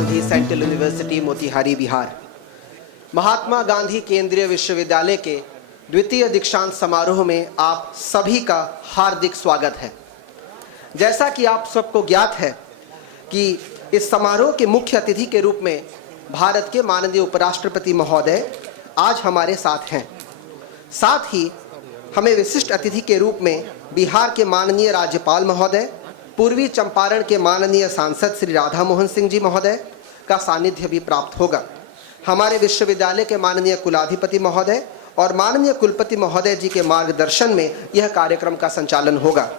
Gandhi central university Motihari Bihar. Mahatma Gandhi केंद्रीय विश्वविद्यालय के द्वितीय दीक्षांत समारोह में आप सभी का हार्दिक स्वागत है। जैसा कि आप सबको ज्ञात है कि इस समारोह के मुख्य अतिथि के रूप में भारत के माननीय उपराष्ट्रपति महोदय आज हमारे साथ हैं। साथ ही हमें विशिष्ट अतिथि के रूप में बिहार के माननीय राज्यपाल महोदय, पूर्वी चंपारण के माननीय सांसद श्री राधा मोहन सिंह जी महोदय का सानिध्य भी प्राप्त होगा। हमारे विश्वविद्यालय के माननीय कुलाधिपति महोदय और माननीय कुलपति महोदय जी के मार्गदर्शन में यह कार्यक्रम का संचालन होगा।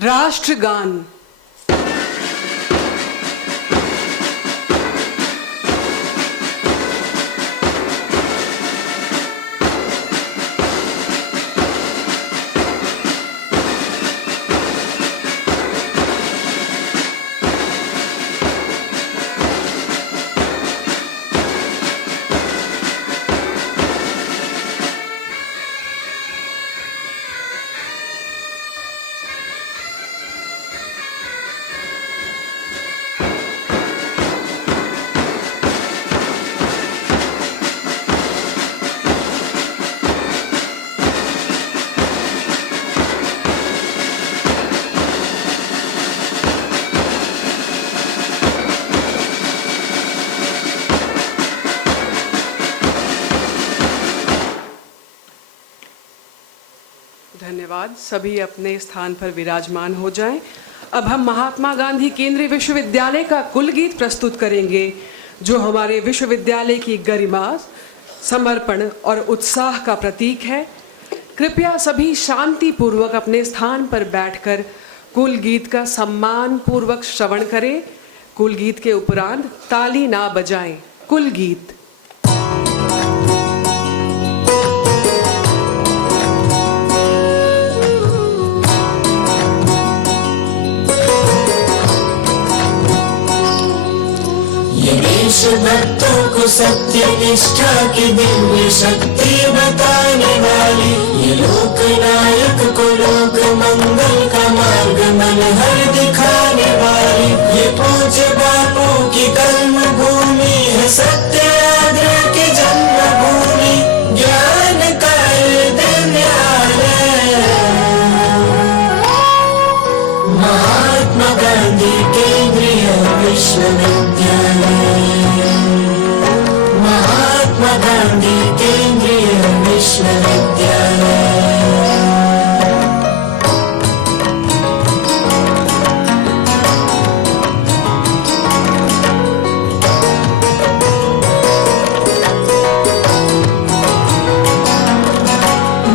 राष्ट्रगान। धन्यवाद। सभी अपने स्थान पर विराजमान हो जाएं। अब हम महात्मा गांधी केंद्रीय विश्वविद्यालय का कुल गीत प्रस्तुत करेंगे, जो हमारे विश्वविद्यालय की गरिमा, समर्पण और उत्साह का प्रतीक है। कृपया सभी शांति पूर्वक अपने स्थान पर बैठकर कुल गीत का सम्मान पूर्वक श्रवण करें। कुल गीत के उपरांत ताली ना बजाएं। कुल गीत। भक्तों को सत्य निष्ठा की दिव्य शक्ति बताने वाली, ये लोक नायक को लोक मंगल का मार्ग मन हर दिखाने वाली, ये पूज्य बापू की कर्म भूमि है, सत्याग्रह की जन्मभूमि, ज्ञान का विद्यालय। महात्मा गांधी केंद्रीय विश्वविद्यालय। महात्मा गांधी केंद्रीय विश्वविद्यालय।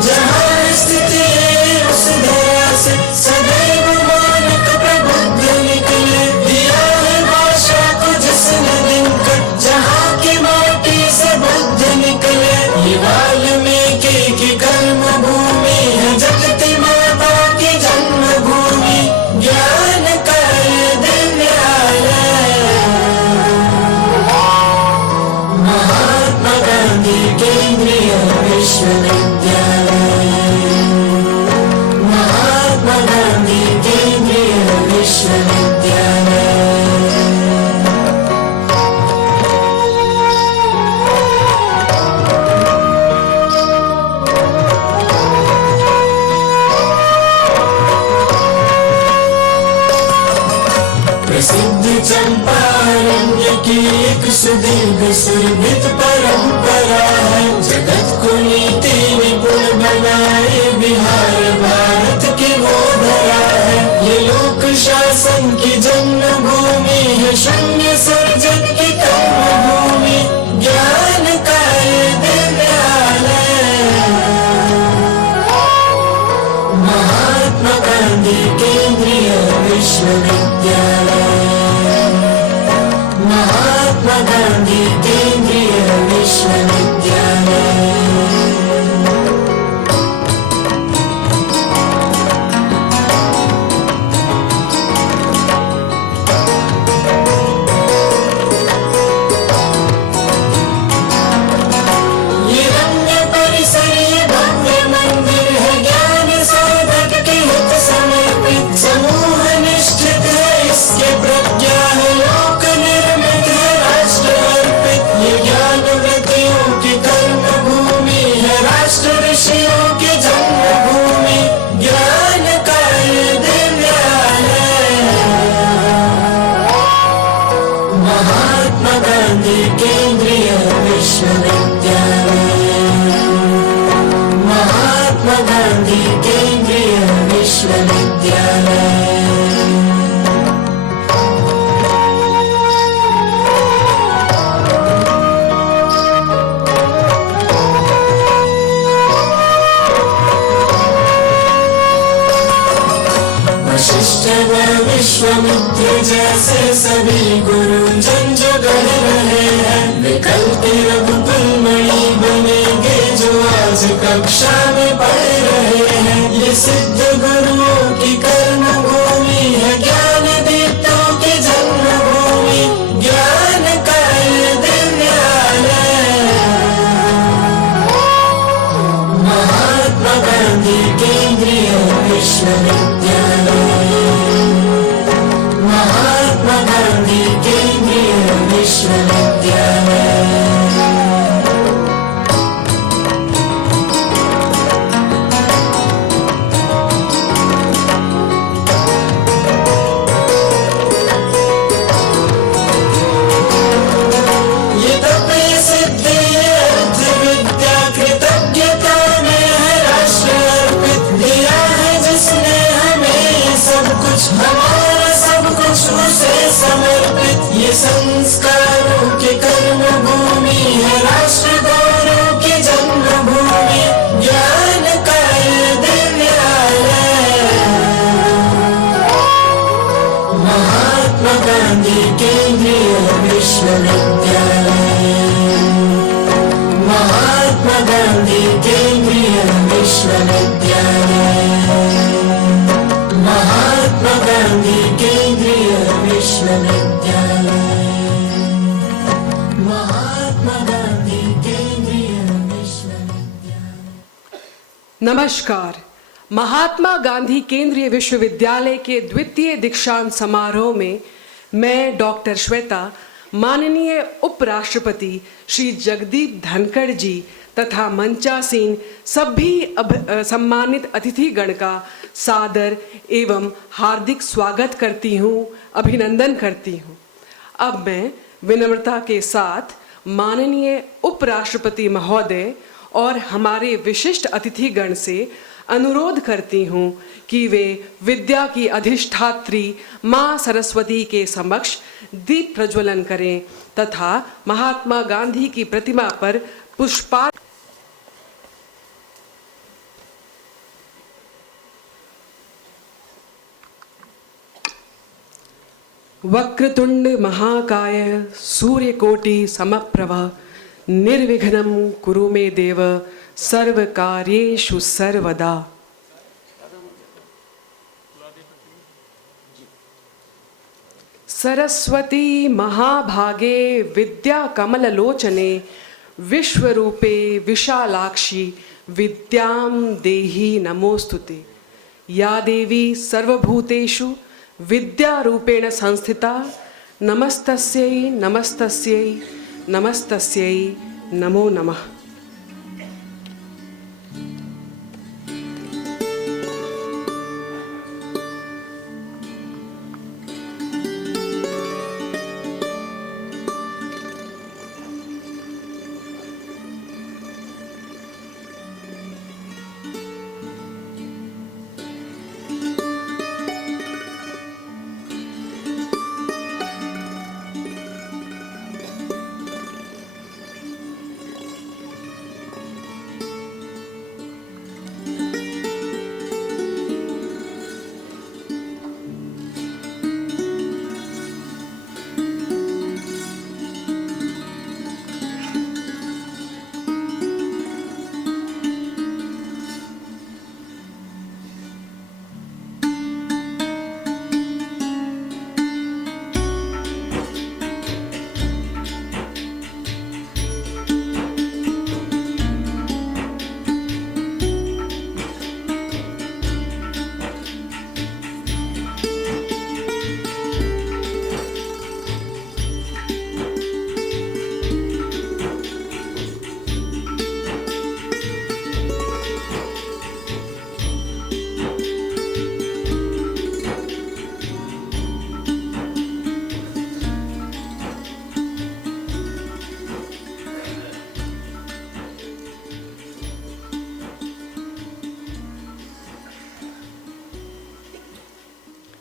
जहाँ स्थिति है उस दया से सदैव मानक प्रबुद्ध निकले, दिया है भाषा को जिसने दिनकर, जहाँ की माटी से बुद्ध निकले, ये वाल्मीकि की कर्म विश्वविद्यालय, महात्मा गांधी केंद्रीय विश्वविद्यालय। प्रसिद्ध चंपारण्य की एक सुदीर्घ सुरभित परंपरा है, जगत को नीति निपुण बनाए बिहार भारत की वो धरा है। ये लोक शासन की जन्मभूमि है, शून्य सर्जन की कर्मभूमि, ज्ञान का ये दिव्यालय, महात्मा गांधी केंद्रीय विश्वविद्यालय, महात्मा गांधी केंद्रीय विश्वविद्यालय। ये रम्य परिसर, ये भव्य मंदिर है, ज्ञान साधक के हित समर्पित, समूह निष्ठित है इसके प्रज्ञा है, लोक निर्मित है राष्ट्र अर्पित। ये ज्ञान वृत्तियों की कर्म भूमि है, राष्ट्र ऋषियों की जन्मभूमि, ज्ञान का ये दिव्यालय, महात्मा गांधी केंद्रीय विश्वविद्यालय, महात्मा गांधी केंद्रीय विश्वविद्यालय। वशिष्ठ व विश्वामित्र जैसे सभी गुरुजन जो गढ़ रहे हैं, विकल्प रघुकुल मणि बनेंगे जो आज कक्षा में पढ़ रहे हैं। ये सिद्ध गुरुओं की कर्म भूमि है, ज्ञान दीप्तों की जन्मभूमि, ज्ञान का ये दिव्यालय, महात्मा गांधी केंद्रीय विश्वविद्यालय, महात्मा गांधी केंद्रीय विश्वविद्यालय। ये तप ये सिद्धि ये अर्थ विद्या, कृतज्ञता में है राष्ट्र अर्पित, दिया है जिसने हमें ये सब कुछ, हमारा सब कुछ उसे समर्पित। ये संस्कारों की कर्म भूमि है, राष्ट्र गौरव की जन्मभूमि, ज्ञान का ये दिव्यालय, महात्मा गांधी केंद्रीय विश्वविद्यालय, महात्मा गांधी केंद्रीय विश्वविद्यालय, महात्मा गांधी केंद्रीय विश्वविद्यालय, महात्मा गांधी केंद्रीय विश्वविद्यालय। नमस्कार। महात्मा गांधी केंद्रीय विश्वविद्यालय के द्वितीय दीक्षांत समारोह में मैं डॉक्टर श्वेता, माननीय उपराष्ट्रपति श्री जगदीप धनखड़ जी तथा मंचासीन सभी सम्मानित अतिथिगण का सादर एवं हार्दिक स्वागत करती हूँ, अभिनंदन करती हूँ। अब मैं विनम्रता के साथ माननीय उपराष्ट्रपति महोदय और हमारे विशिष्ट अतिथिगण से अनुरोध करती हूँ कि वे विद्या की अधिष्ठात्री माँ सरस्वती के समक्ष दीप प्रज्वलन करें तथा महात्मा गांधी की प्रतिमा पर पुष्पा वक्रतुंड महाकाय सूर्यकोटि समप्रभ निर्विघ्नं कुरु मे देव सर्वकार्येषु सर्वदा। सरस्वती महाभागे विद्या कमललोचने विश्वरूपे विशालाक्षी विद्यां देहि नमोस्तुते। या देवी सर्वभूतेषु विद्यारूपेण संस्थिता नमस्तस्यै नमस्तस्यै नमस्तस्यै नमो नमः।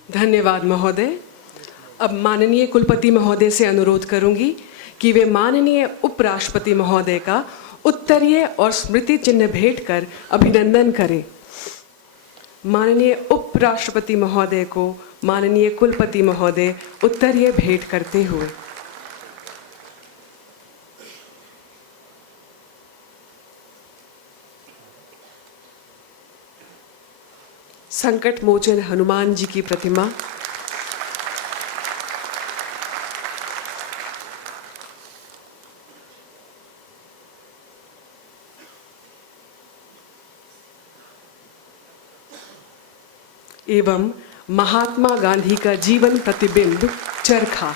धन्यवाद महोदय। अब माननीय कुलपति महोदय से अनुरोध करूंगी कि वे माननीय उपराष्ट्रपति महोदय का उत्तरीय और स्मृति चिन्ह भेंट कर अभिनंदन करें। माननीय उपराष्ट्रपति महोदय को माननीय कुलपति महोदय उत्तरीय भेंट करते हुए। संकट मोचन हनुमान जी की प्रतिमा, एवं महात्मा गांधी का जीवन प्रतिबिंब चरखा।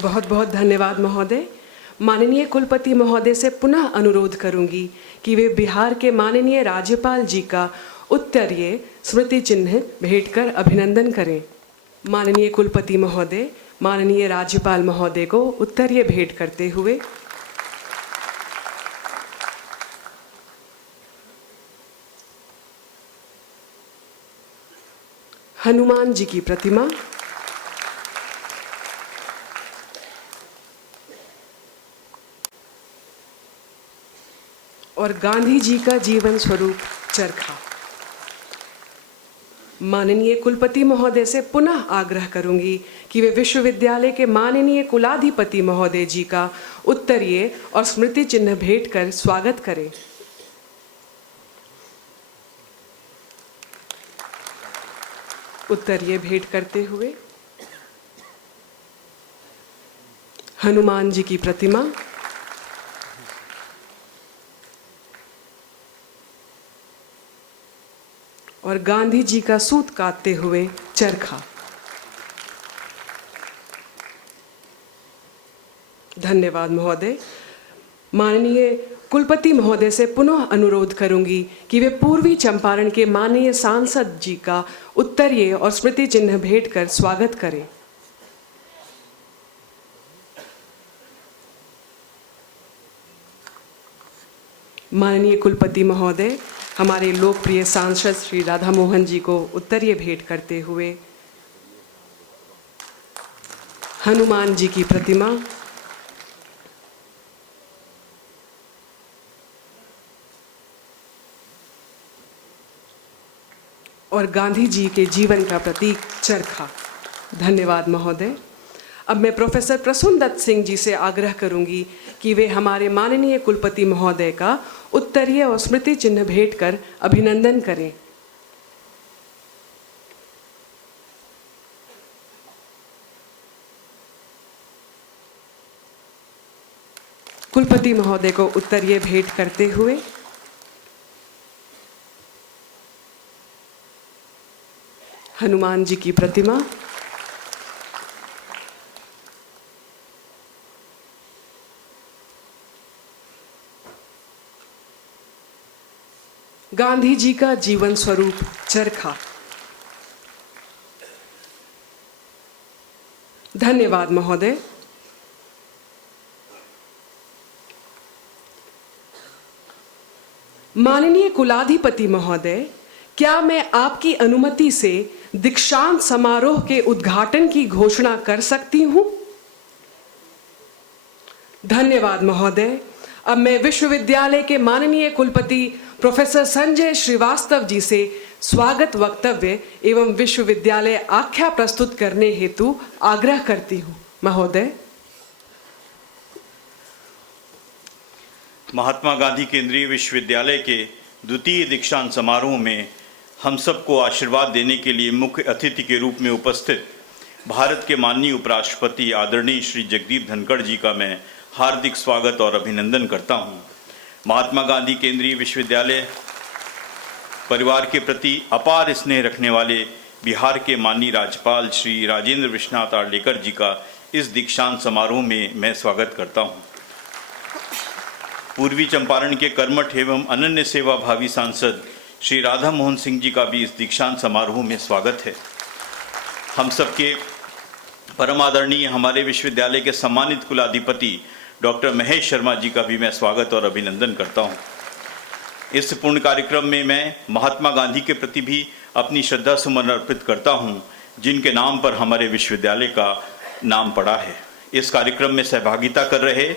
बहुत बहुत धन्यवाद महोदय। माननीय कुलपति महोदय से पुनः अनुरोध करूंगी कि वे बिहार के माननीय राज्यपाल जी का उत्तरीय स्मृति चिन्ह भेंट कर अभिनंदन करें। माननीय कुलपति महोदय माननीय राज्यपाल महोदय को उत्तरीय भेंट करते हुए। हनुमान जी की प्रतिमा, और गांधी जी का जीवन स्वरूप चरखा। माननीय कुलपति महोदय से पुनः आग्रह करूंगी कि वे विश्वविद्यालय के माननीय कुलाधिपति महोदय जी का उत्तरीय और स्मृति चिन्ह भेंट कर स्वागत करें। उत्तरीय भेंट करते हुए हनुमान जी की प्रतिमा, और गांधी जी का सूत काटते हुए चरखा। धन्यवाद महोदय। माननीय कुलपति महोदय से पुनः अनुरोध करूंगी कि वे पूर्वी चंपारण के माननीय सांसद जी का उत्तरीय और स्मृति चिन्ह भेंट कर स्वागत करें। माननीय कुलपति महोदय हमारे लोकप्रिय सांसद श्री राधा मोहन जी को उत्तरीय भेंट करते हुए हनुमान जी की प्रतिमा, और गांधी जी के जीवन का प्रतीक चरखा। धन्यवाद महोदय। अब मैं प्रोफेसर प्रसून दत्त सिंह जी से आग्रह करूंगी कि वे हमारे माननीय कुलपति महोदय का उत्तरीय और स्मृति चिन्ह भेंट कर अभिनंदन करें। कुलपति महोदय को उत्तरीय भेंट करते हुए हनुमान जी की प्रतिमा, गांधी जी का जीवन स्वरूप चरखा। धन्यवाद महोदय। माननीय कुलाधिपति महोदय, क्या मैं आपकी अनुमति से दीक्षांत समारोह के उद्घाटन की घोषणा कर सकती हूं? धन्यवाद महोदय। अब मैं विश्वविद्यालय के माननीय कुलपति प्रोफेसर संजय श्रीवास्तव जी से स्वागत वक्तव्य एवं विश्वविद्यालय आख्या प्रस्तुत करने हेतु आग्रह करती हूं। महोदय। महात्मा गांधी केंद्रीय विश्वविद्यालय के द्वितीय दीक्षांत समारोह में हम सबको आशीर्वाद देने के लिए मुख्य अतिथि के रूप में उपस्थित भारत के माननीय उपराष्ट्रपति आदरणीय श्री जगदीप धनखड़ जी का मैं हार्दिक स्वागत और अभिनंदन करता हूं। महात्मा गांधी केंद्रीय विश्वविद्यालय परिवार के प्रति अपार स्नेह रखने वाले बिहार के माननीय राज्यपाल श्री राजेंद्र विश्वनाथ आर्लेकर जी का इस दीक्षांत समारोह में मैं स्वागत करता हूं। पूर्वी चंपारण के कर्मठ एवं अनन्य सेवा भावी सांसद श्री राधा मोहन सिंह जी का भी इस दीक्षांत समारोह में स्वागत है। हम सबके परम आदरणीय हमारे विश्वविद्यालय के सम्मानित कुलाधिपति डॉक्टर महेश शर्मा जी का भी मैं स्वागत और अभिनंदन करता हूं। इस पूर्ण कार्यक्रम में मैं महात्मा गांधी के प्रति भी अपनी श्रद्धा सुमन अर्पित करता हूं, जिनके नाम पर हमारे विश्वविद्यालय का नाम पड़ा है। इस कार्यक्रम में सहभागिता कर रहे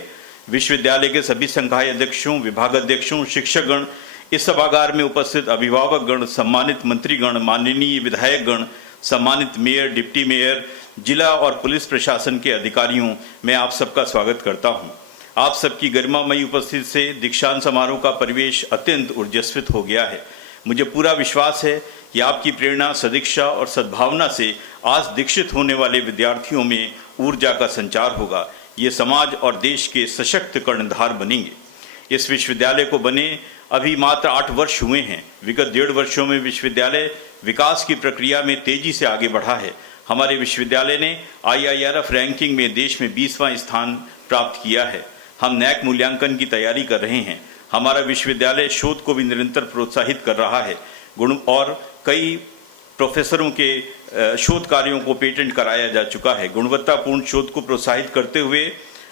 विश्वविद्यालय के सभी संकाय अध्यक्षों, विभागाध्यक्षों, शिक्षकगण, इस सभागार में उपस्थित अभिभावकगण, सम्मानित मंत्रीगण, माननीय विधायकगण, सम्मानित मेयर, डिप्टी मेयर, जिला और पुलिस प्रशासन के अधिकारियों, मैं आप सबका स्वागत करता हूं। आप सबकी गरिमामयी उपस्थिति से दीक्षांत समारोह का परिवेश अत्यंत ऊर्जस्वित हो गया है। मुझे पूरा विश्वास है कि आपकी प्रेरणा, सदिक्षा और सद्भावना से आज दीक्षित होने वाले विद्यार्थियों में ऊर्जा का संचार होगा। ये समाज और देश के सशक्त कर्णधार बनेंगे। इस विश्वविद्यालय को बने अभी मात्र 8 वर्ष हुए हैं। विगत 1.5 वर्षों में विश्वविद्यालय विकास की प्रक्रिया में तेजी से आगे बढ़ा है। हमारे विश्वविद्यालय ने IIRF रैंकिंग में देश में 20वां स्थान प्राप्त किया है। हम नैक मूल्यांकन की तैयारी कर रहे हैं। हमारा विश्वविद्यालय शोध को भी निरंतर प्रोत्साहित कर रहा है। और कई प्रोफेसरों के शोध कार्यों को पेटेंट कराया जा चुका है। गुणवत्तापूर्ण शोध को प्रोत्साहित करते हुए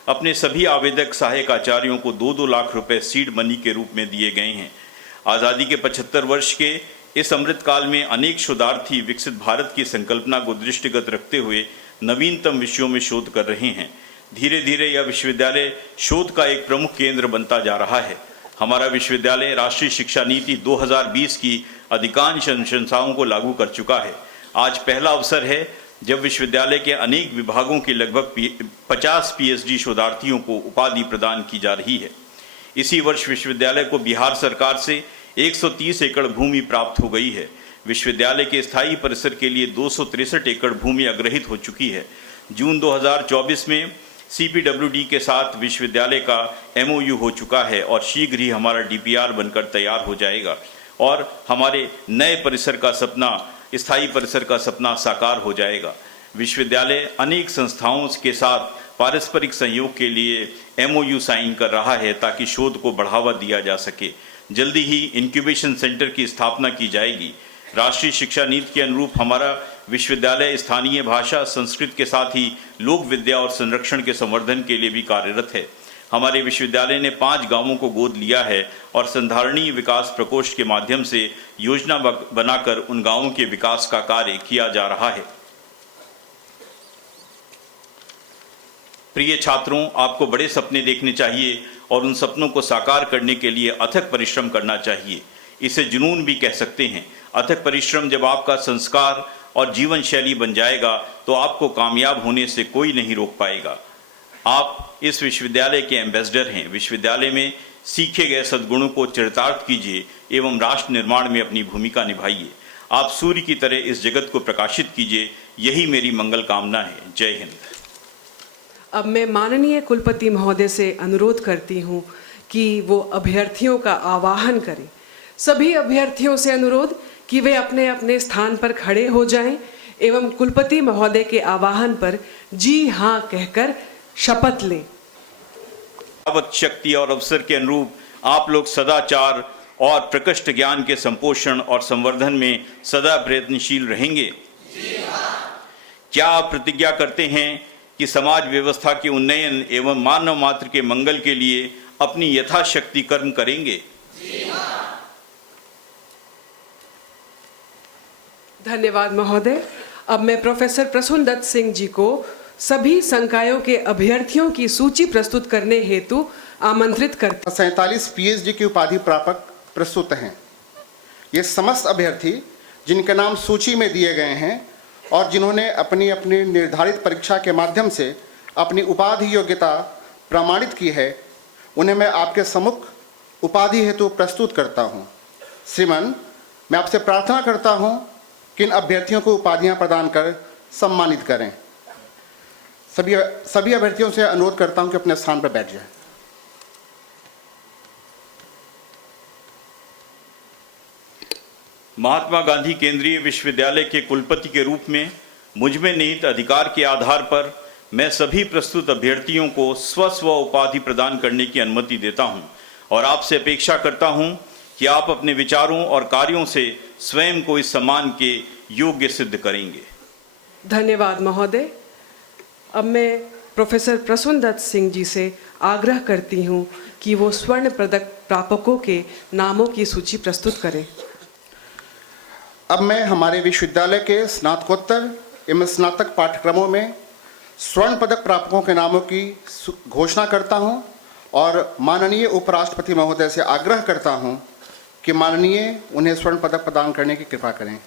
अपने सभी आवेदक सहायक आचार्यों को 2-2 लाख रुपए सीड मनी के रूप में दिए गए हैं। आज़ादी के 75 वर्ष के इस अमृत काल में अनेक शोधार्थी विकसित भारत की संकल्पना को दृष्टिगत रखते हुए नवीनतम विषयों में शोध कर रहे हैं। धीरे धीरे यह विश्वविद्यालय शोध का एक प्रमुख केंद्र बनता जा रहा है। हमारा विश्वविद्यालय राष्ट्रीय शिक्षा नीति 2020 की अधिकांश अनुशंसाओं को लागू कर चुका है। आज पहला अवसर है जब विश्वविद्यालय के अनेक विभागों के लगभग 50 PhD शोधार्थियों को उपाधि प्रदान की जा रही है। इसी वर्ष विश्वविद्यालय को बिहार सरकार से 130 एकड़ भूमि प्राप्त हो गई है। विश्वविद्यालय के स्थायी परिसर के लिए 263 एकड़ भूमि अधिग्रहित हो चुकी है। जून 2024 में CPWD के साथ विश्वविद्यालय का MOU हो चुका है और शीघ्र ही हमारा DPR बनकर तैयार हो जाएगा और हमारे नए परिसर का सपना, स्थायी परिसर का सपना साकार हो जाएगा। विश्वविद्यालय अनेक संस्थाओं के साथ पारस्परिक सहयोग के लिए MOU साइन कर रहा है ताकि शोध को बढ़ावा दिया जा सके। जल्दी ही इंक्यूबेशन सेंटर की स्थापना की जाएगी। राष्ट्रीय शिक्षा नीति के अनुरूप हमारा विश्वविद्यालय स्थानीय भाषा, संस्कृत के साथ ही लोक विद्या और संरक्षण के संवर्धन के लिए भी कार्यरत है। हमारे विश्वविद्यालय ने 5 गांवों को गोद लिया है और संधारणीय विकास प्रकोष्ठ के माध्यम से योजना बनाकर उन गांवों के विकास का कार्य किया जा रहा है। प्रिय छात्रों, आपको बड़े सपने देखने चाहिए और उन सपनों को साकार करने के लिए अथक परिश्रम करना चाहिए। इसे जुनून भी कह सकते हैं। अथक परिश्रम जब आपका संस्कार और जीवन शैली बन जाएगा तो आपको कामयाब होने से कोई नहीं रोक पाएगा। आप इस विश्वविद्यालय के एम्बेसडर हैं। विश्वविद्यालय में सीखे गए सद्गुणों को चरितार्थ कीजिए एवं राष्ट्र निर्माण में अपनी भूमिका निभाइए। आप सूर्य की तरह इस जगत को प्रकाशित कीजिए। यही मेरी मंगल कामना है। जय हिंद। अब मैं माननीय कुलपति महोदय से अनुरोध करती हूँ कि वो अभ्यर्थियों का आवाहन करें। सभी अभ्यर्थियों से अनुरोध कि वे अपने अपने स्थान पर खड़े हो जाएं एवं कुलपति महोदय के आवाहन पर जी हाँ कहकर शपथ लें। आवत शक्ति और अवसर के अनुरूप आप लोग सदाचार और प्रकृष्ट ज्ञान के संपोषण और संवर्धन में सदा प्रयत्नशील रहेंगे। क्या आप प्रतिज्ञा करते हैं कि समाज व्यवस्था के उन्नयन एवं मानव मात्र के मंगल के लिए अपनी यथाशक्ति कर्म करेंगे? धन्यवाद महोदय। अब मैं प्रोफेसर प्रसून दत्त सिंह जी को सभी संकायों के अभ्यर्थियों की सूची प्रस्तुत करने हेतु आमंत्रित करते। 47 पीएचडी की उपाधि प्रापक प्रस्तुत हैं। ये समस्त अभ्यर्थी जिनके नाम सूची में दिए गए हैं और जिन्होंने अपनी अपनी निर्धारित परीक्षा के माध्यम से अपनी उपाधि योग्यता प्रमाणित की है, उन्हें मैं आपके सम्मुख उपाधि हेतु प्रस्तुत करता हूँ। श्रीमान, मैं आपसे प्रार्थना करता हूँ कि इन अभ्यर्थियों को उपाधियाँ प्रदान कर सम्मानित करें। सभी अभ्यर्थियों से अनुरोध करता हूँ कि अपने स्थान पर बैठ जाएं। महात्मा गांधी केंद्रीय विश्वविद्यालय के कुलपति के रूप में मुझ में निहित अधिकार के आधार पर मैं सभी प्रस्तुत अभ्यर्थियों को स्व उपाधि प्रदान करने की अनुमति देता हूं और आपसे अपेक्षा करता हूं कि आप अपने विचारों और कार्यों से स्वयं को इस सम्मान के योग्य सिद्ध करेंगे। धन्यवाद महोदय। अब मैं प्रोफेसर प्रसून दत्त सिंह जी से आग्रह करती हूँ कि वो स्वर्ण पदक प्रापकों के नामों की सूची प्रस्तुत करें। अब मैं हमारे विश्वविद्यालय के स्नातकोत्तर एवं स्नातक पाठ्यक्रमों में स्वर्ण पदक प्रापकों के नामों की घोषणा करता हूं और माननीय उपराष्ट्रपति महोदय से आग्रह करता हूं कि माननीय उन्हें स्वर्ण पदक प्रदान करने की कृपा करें।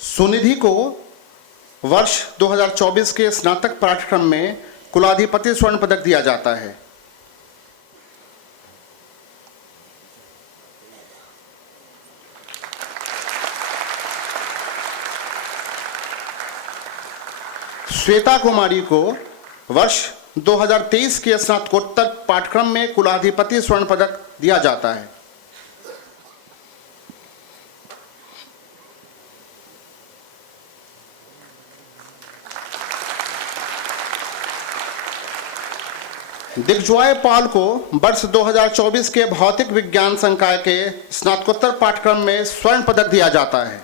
सुनिधि को वर्ष 2024 के स्नातक पाठ्यक्रम में कुलाधिपति स्वर्ण पदक दिया जाता है। श्वेता कुमारी को वर्ष 2023 के स्नातकोत्तर पाठ्यक्रम में कुलाधिपति स्वर्ण पदक दिया जाता है। दिग्विजय पाल को वर्ष 2024 के भौतिक विज्ञान संकाय के स्नातकोत्तर पाठ्यक्रम में स्वर्ण पदक दिया जाता है।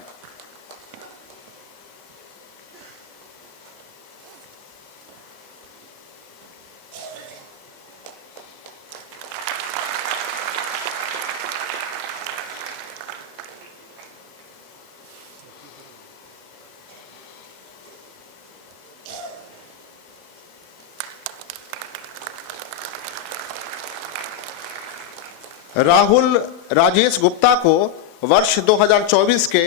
राहुल राजेश गुप्ता को वर्ष 2024 के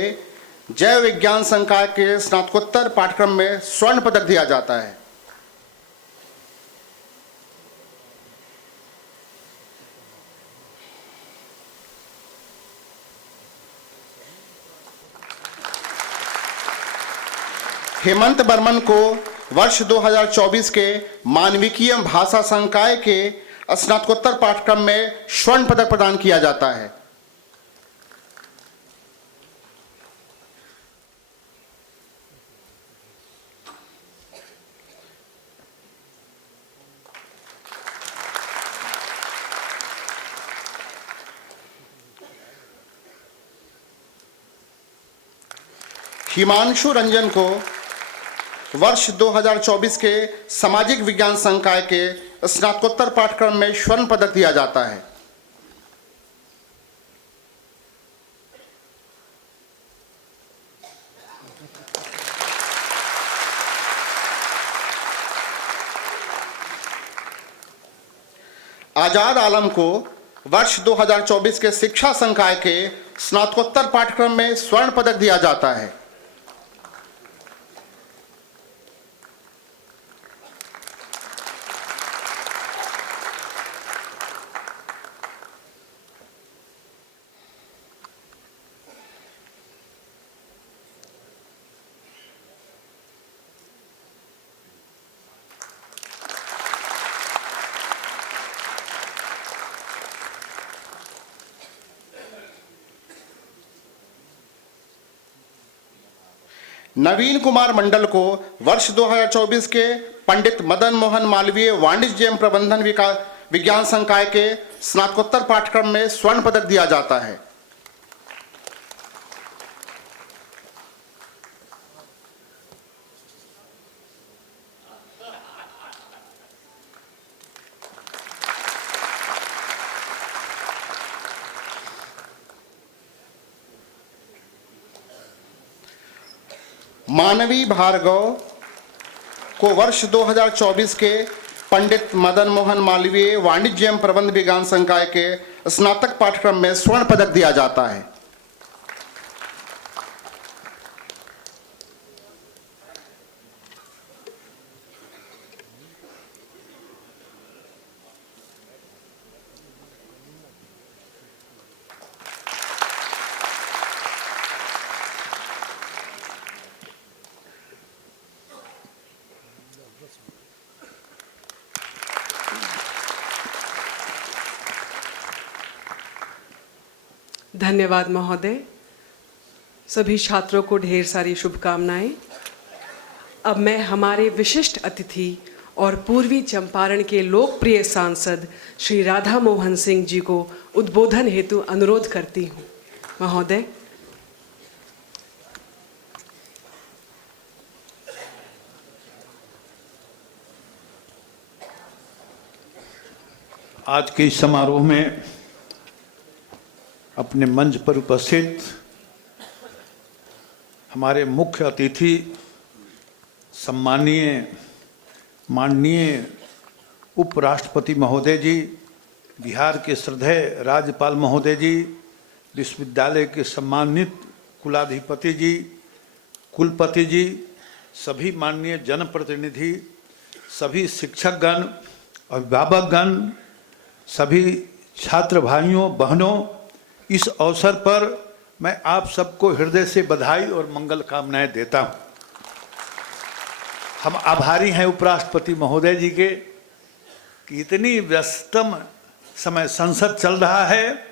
जैव विज्ञान संकाय के स्नातकोत्तर पाठ्यक्रम में स्वर्ण पदक दिया जाता है। हेमंत बर्मन को वर्ष 2024 के मानविकीय भाषा संकाय के स्नातकोत्तर पाठ्यक्रम में स्वर्ण पदक प्रदान किया जाता है। हिमांशु रंजन को वर्ष 2024 के सामाजिक विज्ञान संकाय के स्नातकोत्तर पाठ्यक्रम में स्वर्ण पदक दिया जाता है। आजाद आलम को वर्ष 2024 के शिक्षा संकाय के स्नातकोत्तर पाठ्यक्रम में स्वर्ण पदक दिया जाता है। नवीन कुमार मंडल को वर्ष 2024 के पंडित मदन मोहन मालवीय वाणिज्य एवं प्रबंधन विज्ञान संकाय के स्नातकोत्तर पाठ्यक्रम में स्वर्ण पदक दिया जाता है। मानवी भार्गव को वर्ष 2024 के पंडित मदन मोहन मालवीय वाणिज्य एवं प्रबंध विज्ञान संकाय के स्नातक पाठ्यक्रम में स्वर्ण पदक दिया जाता है। धन्यवाद महोदय। सभी छात्रों को ढेर सारी शुभकामनाएं। अब मैं हमारे विशिष्ट अतिथि और पूर्वी चंपारण के लोकप्रिय सांसद श्री राधा मोहन सिंह जी को उद्बोधन हेतु अनुरोध करती हूं। महोदय। आज के इस समारोह में अपने मंच पर उपस्थित हमारे मुख्य अतिथि सम्माननीय माननीय उपराष्ट्रपति महोदय जी, बिहार के श्रद्धेय राज्यपाल महोदय जी, विश्वविद्यालय के सम्मानित कुलाधिपति जी, कुलपति जी, सभी माननीय जनप्रतिनिधि, सभी शिक्षकगण, अभिभावकगण, सभी छात्र भाइयों बहनों, इस अवसर पर मैं आप सबको हृदय से बधाई और मंगल कामनाएं देता हूं। हम आभारी हैं उपराष्ट्रपति महोदय जी के कि इतनी व्यस्तम समय संसद चल रहा है,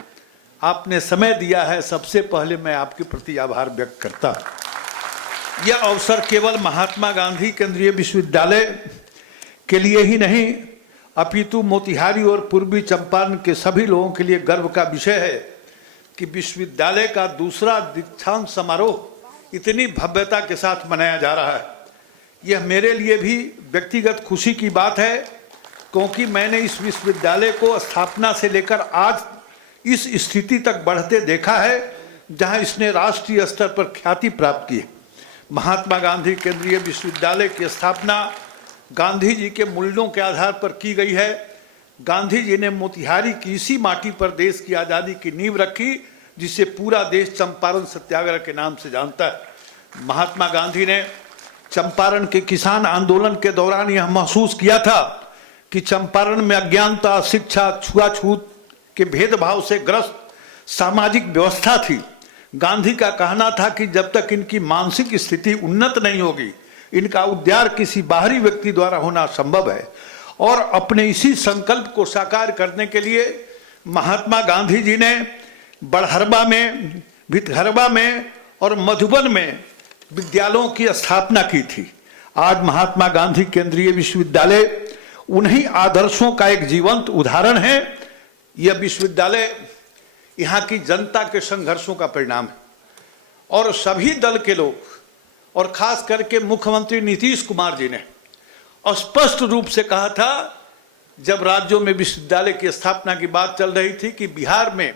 आपने समय दिया है। सबसे पहले मैं आपके प्रति आभार व्यक्त करता हूं। यह अवसर केवल महात्मा गांधी केंद्रीय विश्वविद्यालय के लिए ही नहीं, अपितु मोतिहारी और पूर्वी चंपारण के सभी लोगों के लिए गर्व का विषय है कि विश्वविद्यालय का दूसरा दीक्षांत समारोह इतनी भव्यता के साथ मनाया जा रहा है। यह मेरे लिए भी व्यक्तिगत खुशी की बात है, क्योंकि मैंने इस विश्वविद्यालय को स्थापना से लेकर आज इस स्थिति तक बढ़ते देखा है जहां इसने राष्ट्रीय स्तर पर ख्याति प्राप्त की है। महात्मा गांधी केंद्रीय विश्वविद्यालय की स्थापना गांधी जी के मूल्यों के आधार पर की गई है। गांधी जी ने मोतिहारी की इसी माटी पर देश की आज़ादी की नींव रखी, जिसे पूरा देश चंपारण सत्याग्रह के नाम से जानता है। महात्मा गांधी ने चंपारण के किसान आंदोलन के दौरान यह महसूस किया था कि चंपारण में अज्ञानता, शिक्षा, छुआछूत के भेदभाव से ग्रस्त सामाजिक व्यवस्था थी। गांधी का कहना था कि जब तक इनकी मानसिक स्थिति उन्नत नहीं होगी, इनका उद्धार किसी बाहरी व्यक्ति द्वारा होना संभव है। और अपने इसी संकल्प को साकार करने के लिए महात्मा गांधी जी ने बड़हरबा में, भितहरबा में और मधुबन में विद्यालयों की स्थापना की थी। आज महात्मा गांधी केंद्रीय विश्वविद्यालय उन्हीं आदर्शों का एक जीवंत उदाहरण है। यह विश्वविद्यालय यहाँ की जनता के संघर्षों का परिणाम है और सभी दल के लोग और खास करके मुख्यमंत्री नीतीश कुमार जी ने स्पष्ट रूप से कहा था, जब राज्यों में विश्वविद्यालय की स्थापना की बात चल रही थी, कि बिहार में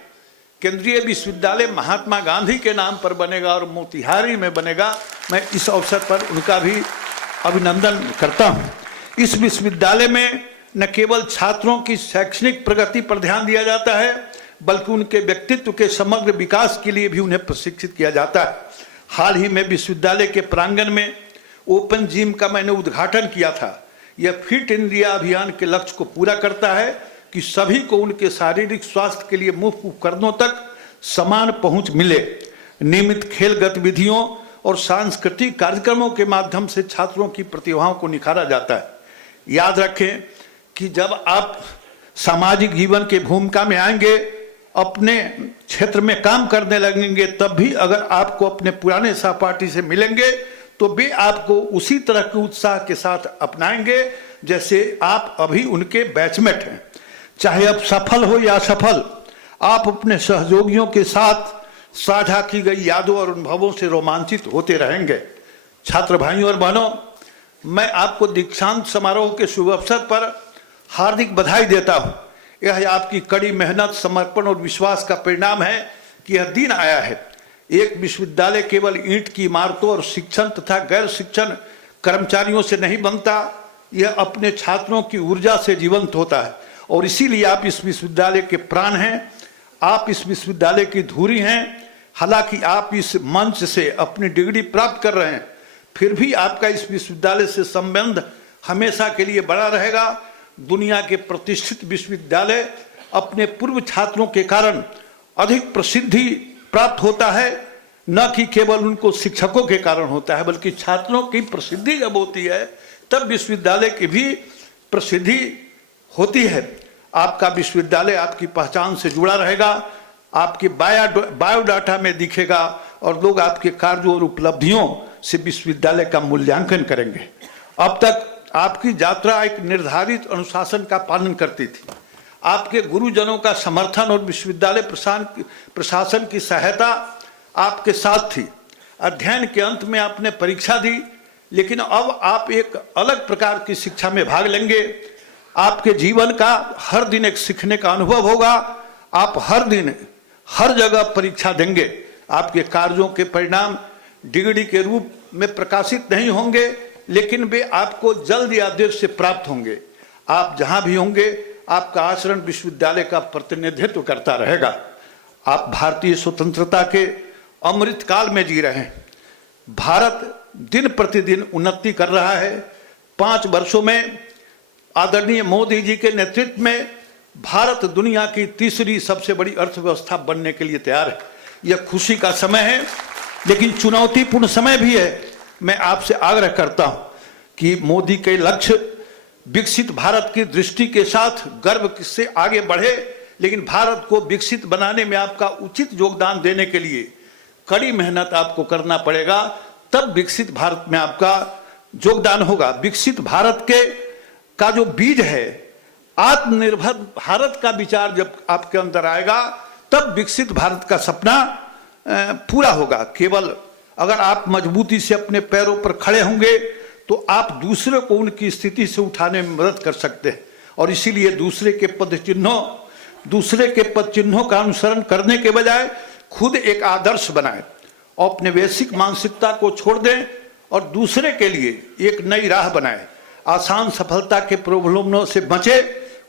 केंद्रीय विश्वविद्यालय महात्मा गांधी के नाम पर बनेगा और मोतिहारी में बनेगा। मैं इस अवसर पर उनका भी अभिनंदन करता हूं। इस विश्वविद्यालय में न केवल छात्रों की शैक्षणिक प्रगति पर ध्यान दिया जाता है, बल्कि उनके व्यक्तित्व के समग्र विकास के लिए भी उन्हें प्रशिक्षित किया जाता है। हाल ही में विश्वविद्यालय के प्रांगण में ओपन जिम का मैंने उद्घाटन किया था। यह फिट इंडिया अभियान के लक्ष्य को पूरा करता है कि सभी को उनके शारीरिक स्वास्थ्य के लिए मुफ्त उपकरणों तक समान पहुंच मिले। नियमित खेल गतिविधियों और सांस्कृतिक कार्यक्रमों के माध्यम से छात्रों की प्रतिभाओं को निखारा जाता है। याद रखें कि जब आप सामाजिक जीवन के भूमिका में आएंगे, अपने क्षेत्र में काम करने लगेंगे, तब भी अगर आपको अपने पुराने सहपाठी से मिलेंगे तो वे आपको उसी तरह के उत्साह के साथ अपनाएंगे जैसे आप अभी उनके बैचमेट हैं। चाहे अब सफल हो या असफल, आप अपने सहयोगियों के साथ साझा की गई यादों और अनुभवों से रोमांचित होते रहेंगे। छात्र भाइयों और बहनों, मैं आपको दीक्षांत समारोह के शुभ अवसर पर हार्दिक बधाई देता हूं। यह आपकी कड़ी मेहनत, समर्पण और विश्वास का परिणाम है कि यह दिन आया है। एक विश्वविद्यालय केवल ईंट की इमारतों और शिक्षण तथा गैर शिक्षण कर्मचारियों से नहीं बनता, यह अपने छात्रों की ऊर्जा से जीवंत होता है। और इसीलिए आप इस विश्वविद्यालय के प्राण हैं, आप इस विश्वविद्यालय की धुरी हैं। हालांकि आप इस मंच से अपनी डिग्री प्राप्त कर रहे हैं, फिर भी आपका इस विश्वविद्यालय से संबंध हमेशा के लिए बना रहेगा। दुनिया के प्रतिष्ठित विश्वविद्यालय अपने पूर्व छात्रों के कारण अधिक प्रसिद्धि प्राप्त होता है, न कि केवल उनको शिक्षकों के कारण होता है, बल्कि छात्रों की प्रसिद्धि जब होती है तब विश्वविद्यालय की भी प्रसिद्धि होती है। आपका विश्वविद्यालय आपकी पहचान से जुड़ा रहेगा, आपके बायोडाटा में दिखेगा और लोग आपके कार्यों और उपलब्धियों से विश्वविद्यालय का मूल्यांकन करेंगे। अब तक आपकी यात्रा एक निर्धारित अनुशासन का पालन करती थी। आपके गुरुजनों का समर्थन और विश्वविद्यालय प्रशासन की सहायता आपके साथ थी। अध्ययन के अंत में आपने परीक्षा दी, लेकिन अब आप एक अलग प्रकार की शिक्षा में भाग लेंगे। आपके जीवन का हर दिन एक सीखने का अनुभव होगा। आप हर दिन हर जगह परीक्षा देंगे। आपके कार्यों के परिणाम डिग्री के रूप में प्रकाशित नहीं होंगे, लेकिन वे आपको जल्द या देर से प्राप्त होंगे। आप जहां भी होंगे, आपका आचरण विश्वविद्यालय का प्रतिनिधित्व करता रहेगा। आप भारतीय स्वतंत्रता के अमृत काल में जी रहे हैं। भारत दिन प्रतिदिन उन्नति कर रहा है। 5 वर्षों में आदरणीय मोदी जी के नेतृत्व में भारत दुनिया की तीसरी सबसे बड़ी अर्थव्यवस्था बनने के लिए तैयार है। यह खुशी का समय है, लेकिन चुनौतीपूर्ण समय भी है। मैं आपसे आग्रह करता हूं कि मोदी के लक्ष्य विकसित भारत की दृष्टि के साथ गर्व से आगे बढ़े, लेकिन भारत को विकसित बनाने में आपका उचित योगदान देने के लिए कड़ी मेहनत आपको करना पड़ेगा। तब विकसित भारत में आपका योगदान होगा। विकसित भारत का जो बीज है, आत्मनिर्भर भारत का विचार जब आपके अंदर आएगा, तब विकसित भारत का सपना पूरा होगा। केवल अगर आप मजबूती से अपने पैरों पर खड़े होंगे तो आप दूसरे को उनकी स्थिति से उठाने में मदद कर सकते हैं। और इसीलिए दूसरे के पद चिन्हों का अनुसरण करने के बजाय खुद एक आदर्श बनाएं और अपने वैश्विक मानसिकता को छोड़ दें और दूसरे के लिए एक नई राह बनाएं। आसान सफलता के प्रलोभनों से बचे।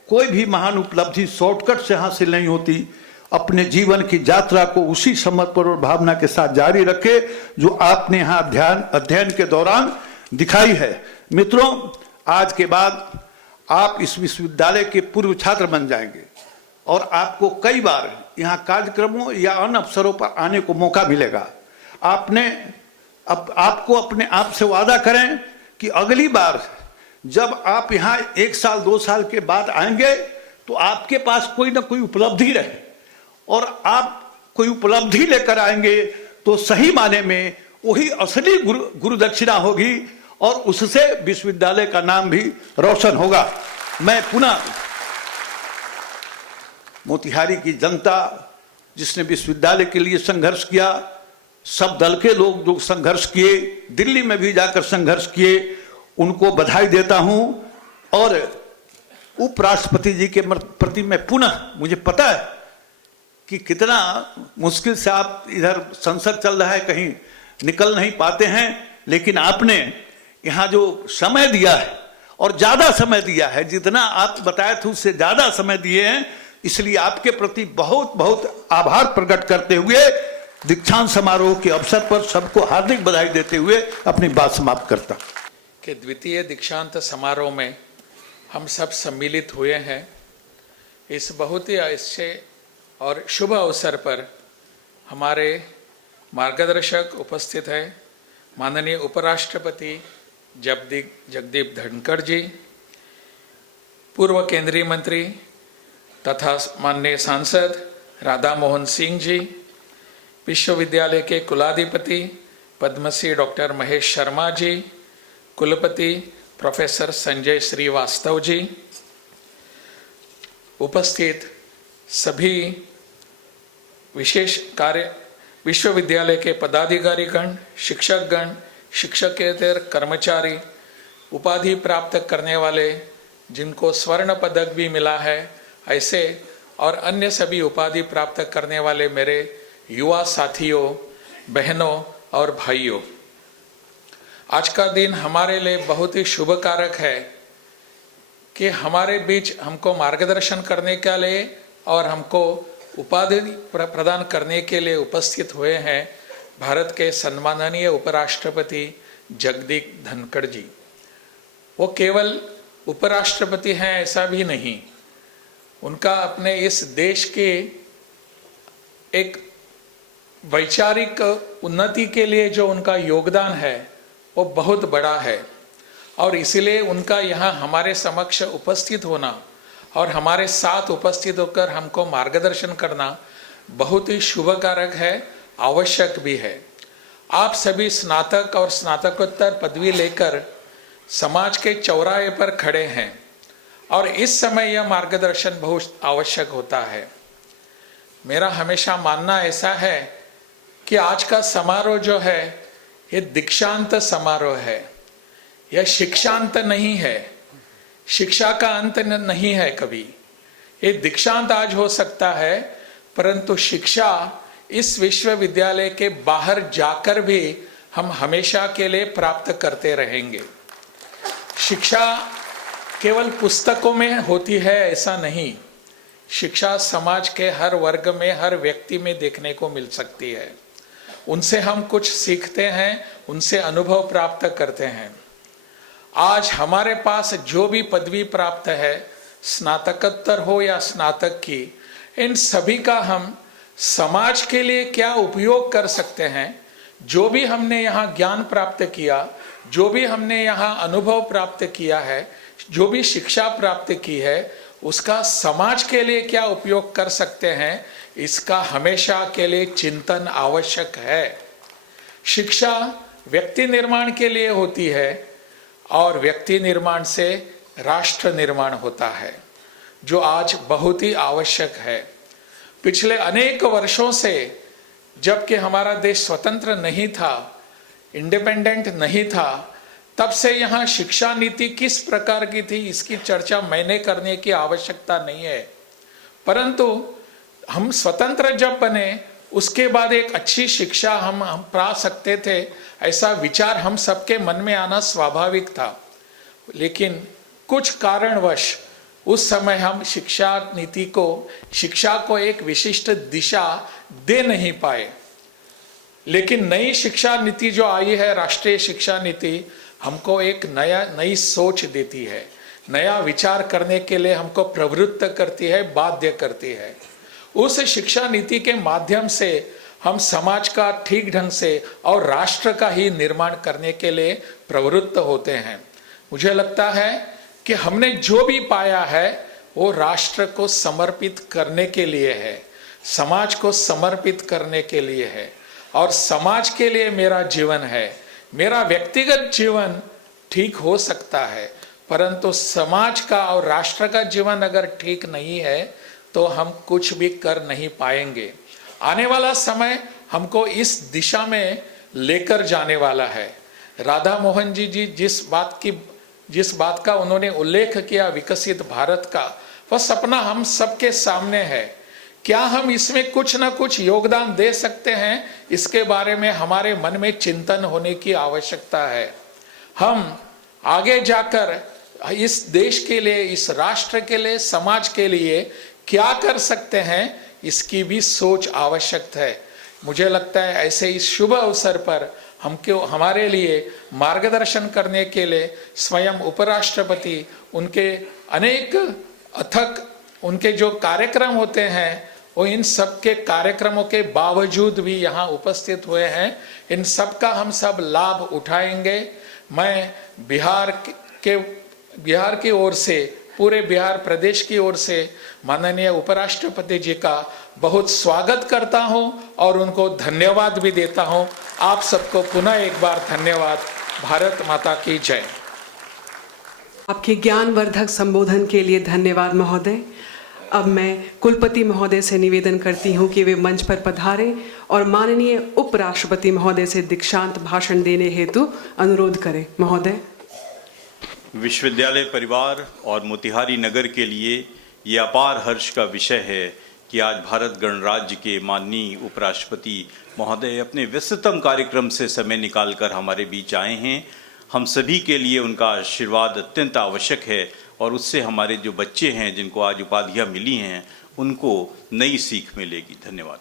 कोई भी महान उपलब्धि शॉर्टकट से हासिल नहीं होती। अपने जीवन की यात्रा को उसी समर्पण और भावना के साथ जारी रखे जो आपने यहाँ अध्ययन के दौरान दिखाई है। मित्रों, आज के बाद आप इस विश्वविद्यालय के पूर्व छात्र बन जाएंगे और आपको कई बार यहाँ कार्यक्रमों या अन्य अवसरों पर आने को मौका मिलेगा। आपको अपने आप से वादा करें कि अगली बार जब आप यहाँ 1 साल 2 साल के बाद आएंगे तो आपके पास कोई ना कोई उपलब्धि रहे, और आप कोई उपलब्धि लेकर आएंगे तो सही माने में वही असली गुरु दक्षिणा होगी और उससे विश्वविद्यालय का नाम भी रोशन होगा। मैं पुनः मोतिहारी की जनता जिसने विश्वविद्यालय के लिए संघर्ष किया, सब दल के लोग जो संघर्ष किए, दिल्ली में भी जाकर संघर्ष किए, उनको बधाई देता हूं। और उपराष्ट्रपति जी के प्रति मैं पुनः, मुझे पता है कि कितना मुश्किल से आप इधर संसद चल रहा है, कहीं निकल नहीं पाते हैं, लेकिन आपने यहाँ जो समय दिया है और ज्यादा समय दिया है, जितना आप बताए थे उससे ज्यादा समय दिए हैं, इसलिए आपके प्रति बहुत बहुत आभार प्रकट करते हुए दीक्षांत समारोह के अवसर पर सबको हार्दिक बधाई देते हुए अपनी बात समाप्त करता कि द्वितीय दीक्षांत समारोह में हम सब सम्मिलित हुए हैं। इस बहुत ही अच्छे और शुभ अवसर पर हमारे मार्गदर्शक उपस्थित है, माननीय उपराष्ट्रपति जगदीप धनखड़ जी, पूर्व केंद्रीय मंत्री तथा माननीय सांसद राधा मोहन सिंह जी, विश्वविद्यालय के कुलाधिपति पद्मश्री डॉक्टर महेश शर्मा जी, कुलपति प्रोफेसर संजय श्रीवास्तव जी, उपस्थित सभी विशेष कार्य विश्वविद्यालय के पदाधिकारीगण, शिक्षकगण, शिक्षकेतर कर्मचारी, उपाधि प्राप्त करने वाले जिनको स्वर्ण पदक भी मिला है ऐसे, और अन्य सभी उपाधि प्राप्त करने वाले मेरे युवा साथियों, बहनों और भाइयों, आज का दिन हमारे लिए बहुत ही शुभ कारक है कि हमारे बीच हमको मार्गदर्शन करने के लिए और हमको उपाधि प्रदान करने के लिए उपस्थित हुए हैं भारत के सम्माननीय उपराष्ट्रपति जगदीप धनखड़ जी। वो केवल उपराष्ट्रपति हैं ऐसा भी नहीं, उनका अपने इस देश के एक वैचारिक उन्नति के लिए जो उनका योगदान है वो बहुत बड़ा है, और इसलिए उनका यहाँ हमारे समक्ष उपस्थित होना और हमारे साथ उपस्थित होकर हमको मार्गदर्शन करना बहुत ही शुभ कारक है, आवश्यक भी है। आप सभी स्नातक और स्नातकोत्तर पदवी लेकर समाज के चौराहे पर खड़े हैं और इस समय यह मार्गदर्शन बहुत आवश्यक होता है। मेरा हमेशा मानना ऐसा है कि आज का समारोह जो है ये दीक्षांत समारोह है, यह शिक्षांत नहीं है, शिक्षा का अंत नहीं है कभी। ये दीक्षांत आज हो सकता है, परंतु शिक्षा इस विश्वविद्यालय के बाहर जाकर भी हम हमेशा के लिए प्राप्त करते रहेंगे। शिक्षा केवल पुस्तकों में होती है ऐसा नहीं, शिक्षा समाज के हर वर्ग में, हर व्यक्ति में देखने को मिल सकती है। उनसे हम कुछ सीखते हैं, उनसे अनुभव प्राप्त करते हैं। आज हमारे पास जो भी पदवी प्राप्त है, स्नातकोत्तर हो या स्नातक की, इन सभी का हम समाज के लिए क्या उपयोग कर सकते हैं। जो भी हमने यहाँ ज्ञान प्राप्त किया, जो भी हमने यहाँ अनुभव प्राप्त किया है, जो भी शिक्षा प्राप्त की है, उसका समाज के लिए क्या उपयोग कर सकते हैं, इसका हमेशा के लिए चिंतन आवश्यक है। शिक्षा व्यक्ति निर्माण के लिए होती है और व्यक्ति निर्माण से राष्ट्र निर्माण होता है, जो आज बहुत ही आवश्यक है। पिछले अनेक वर्षों से, जबकि हमारा देश स्वतंत्र नहीं था, इंडिपेंडेंट नहीं था, तब से यहाँ शिक्षा नीति किस प्रकार की थी इसकी चर्चा मैंने करने की आवश्यकता नहीं है। परंतु हम स्वतंत्र जब बने उसके बाद एक अच्छी शिक्षा हम पा सकते थे, ऐसा विचार हम सबके मन में आना स्वाभाविक था। लेकिन कुछ कारणवश उस समय हम शिक्षा नीति को, शिक्षा को एक विशिष्ट दिशा दे नहीं पाए। लेकिन नई शिक्षा नीति जो आई है, राष्ट्रीय शिक्षा नीति, हमको एक नई सोच देती है, नया विचार करने के लिए हमको प्रवृत्त करती है, बाध्य करती है। उस शिक्षा नीति के माध्यम से हम समाज का ठीक ढंग से और राष्ट्र का ही निर्माण करने के लिए प्रवृत्त होते हैं। मुझे लगता है कि हमने जो भी पाया है वो राष्ट्र को समर्पित करने के लिए है, समाज को समर्पित करने के लिए है, और समाज के लिए मेरा जीवन है। मेरा व्यक्तिगत जीवन ठीक हो सकता है, परंतु समाज का और राष्ट्र का जीवन अगर ठीक नहीं है तो हम कुछ भी कर नहीं पाएंगे। आने वाला समय हमको इस दिशा में लेकर जाने वाला है। राधा मोहन जी जिस बात का उन्होंने उल्लेख किया, विकसित भारत का, वह सपना हम सबके सामने है। क्या हम इसमें कुछ ना कुछ योगदान दे सकते हैं, इसके बारे में हमारे मन में चिंतन होने की आवश्यकता है। हम आगे जाकर इस देश के लिए, इस राष्ट्र के लिए, समाज के लिए क्या कर सकते हैं, इसकी भी सोच आवश्यक है। मुझे लगता है ऐसे इस शुभ अवसर पर हमारे लिए मार्गदर्शन करने के लिए स्वयं उपराष्ट्रपति, उनके अनेक अथक उनके जो कार्यक्रम होते हैं, वो इन सब के कार्यक्रमों के बावजूद भी यहाँ उपस्थित हुए हैं। इन सब का हम सब लाभ उठाएंगे। मैं बिहार की ओर से, पूरे बिहार प्रदेश की ओर से माननीय उपराष्ट्रपति जी का बहुत स्वागत करता हूं और उनको धन्यवाद भी देता हूं। आप सबको पुनः एक बार धन्यवाद। भारत माता की जय। आपके ज्ञानवर्धक संबोधन के लिए धन्यवाद महोदय। अब मैं कुलपति महोदय से निवेदन करती हूं कि वे मंच पर पधारें और माननीय उपराष्ट्रपति महोदय से दीक्षांत भाषण देने हेतु अनुरोध करें। महोदय। विश्वविद्यालय परिवार और मोतिहारी नगर के लिए ये अपार हर्ष का विषय है कि आज भारत गणराज्य के माननीय उपराष्ट्रपति महोदय अपने व्यस्ततम कार्यक्रम से समय निकालकर हमारे बीच आए हैं। हम सभी के लिए उनका आशीर्वाद अत्यंत आवश्यक है और उससे हमारे जो बच्चे हैं जिनको आज उपाधियां मिली हैं उनको नई सीख मिलेगी। धन्यवाद।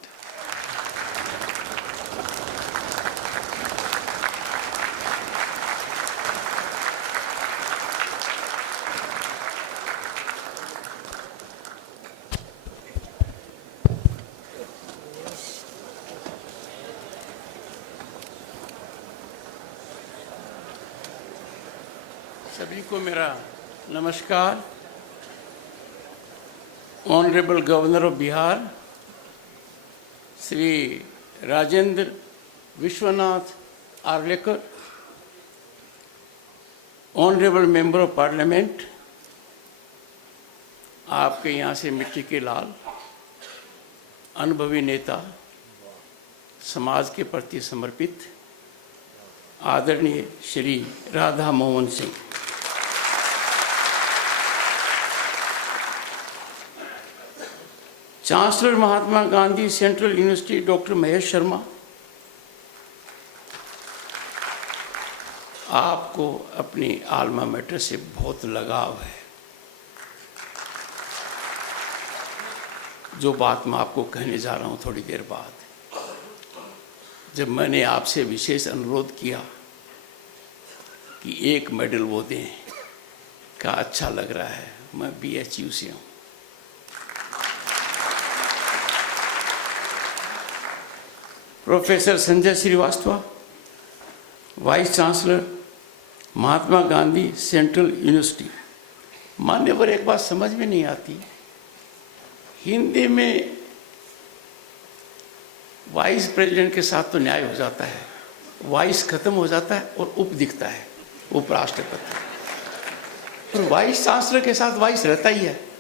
सभी को मेरा नमस्कार। Honourable governor of Bihar Shri Rajendra Vishwanath Arlekar, honourable member of parliament, आपके यहाँ से मिट्टी के लाल, अनुभवी नेता, समाज के प्रति समर्पित आदरणीय Shri Radha Mohan Singh, chancellor Mahatma Gandhi central university doctor Mahesh Sharma, आपको अपनी आल्मा मैटर से बहुत लगाव है। जो बात मैं आपको कहने जा रहा हूं थोड़ी देर बाद, जब मैंने आपसे विशेष अनुरोध किया कि एक मेडल वो दें, का अच्छा लग रहा है। मैं BHU से हूँ। Professor Sanjay Srivastava, vice chancellor Mahatma Gandhi central university. मान्यवर, एक बात समझ में नहीं आती, हिंदी में वाइस प्रेसिडेंट के साथ तो न्याय हो जाता है, वाइस खत्म हो जाता है और उप दिखता है, उपराष्ट्रपति। और वाइस चांसलर के साथ वाइस रहता ही है।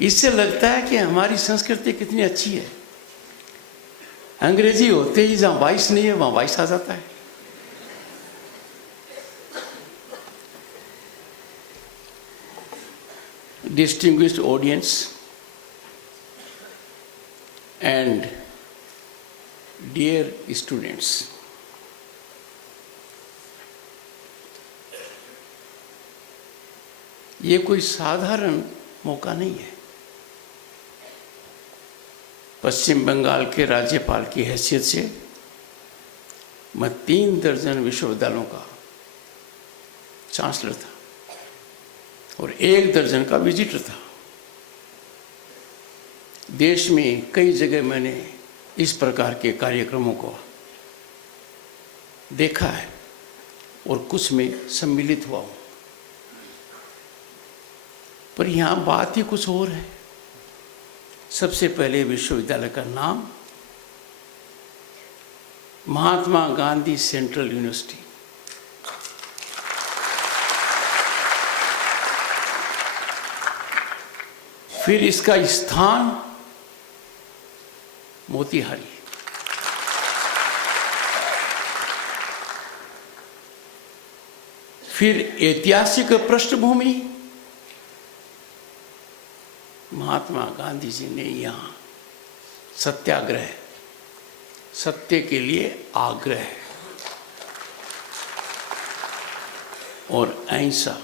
इससे लगता है कि हमारी संस्कृति कितनी अच्छी है। अंग्रेजी होते ही जहां वाइस नहीं है वहां वाइस आ जाता है। Distinguished audience and dear students, ये कोई साधारण मौका नहीं है। पश्चिम बंगाल के राज्यपाल की हैसियत से मैं 3 दर्जन विश्वविद्यालयों का चांसलर था और 1 दर्जन का विजिटर था। देश में कई जगह मैंने इस प्रकार के कार्यक्रमों को देखा है और कुछ में सम्मिलित हुआ हूँ, पर यहाँ बात ही कुछ और है। सबसे पहले विश्वविद्यालय का नाम महात्मा गांधी सेंट्रल यूनिवर्सिटी। फिर इसका स्थान मोतिहारी, फिर ऐतिहासिक पृष्ठभूमि, महात्मा गांधी जी ने यहाँ सत्याग्रह, सत्य के लिए आग्रह और अहिंसा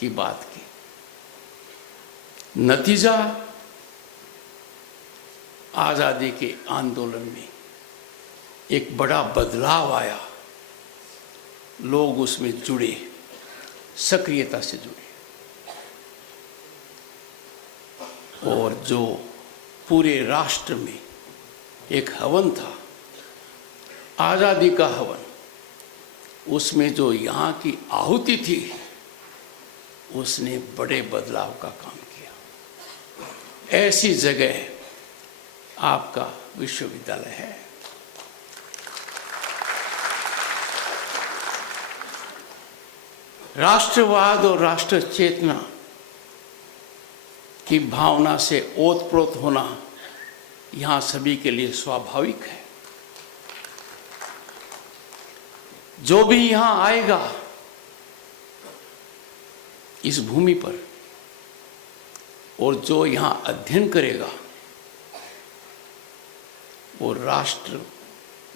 की बात की। नतीजा, आज़ादी के आंदोलन में एक बड़ा बदलाव आया, लोग उसमें जुड़े, सक्रियता से जुड़े, और जो पूरे राष्ट्र में एक हवन था, आज़ादी का हवन, उसमें जो यहाँ की आहुति थी, उसने बड़े बदलाव का काम किया। ऐसी जगह आपका विश्वविद्यालय है। राष्ट्रवाद और राष्ट्र चेतना की भावना से ओतप्रोत होना यहाँ सभी के लिए स्वाभाविक है। जो भी यहाँ आएगा इस भूमि पर और जो यहाँ अध्ययन करेगा वो राष्ट्र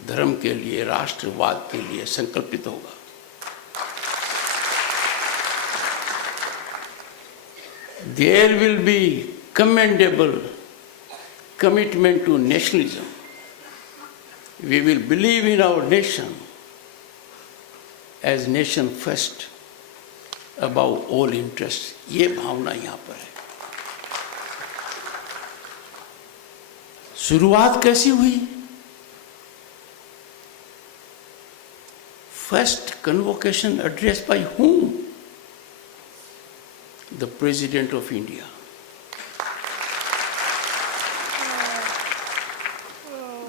धर्म के लिए, राष्ट्रवाद के लिए संकल्पित होगा। There will be commendable commitment to nationalism. We will believe in our nation as nation first above all interests. ये भावना यहाँ पर है। शुरुआत कैसी हुई? First convocation addressed by whom? The President of India.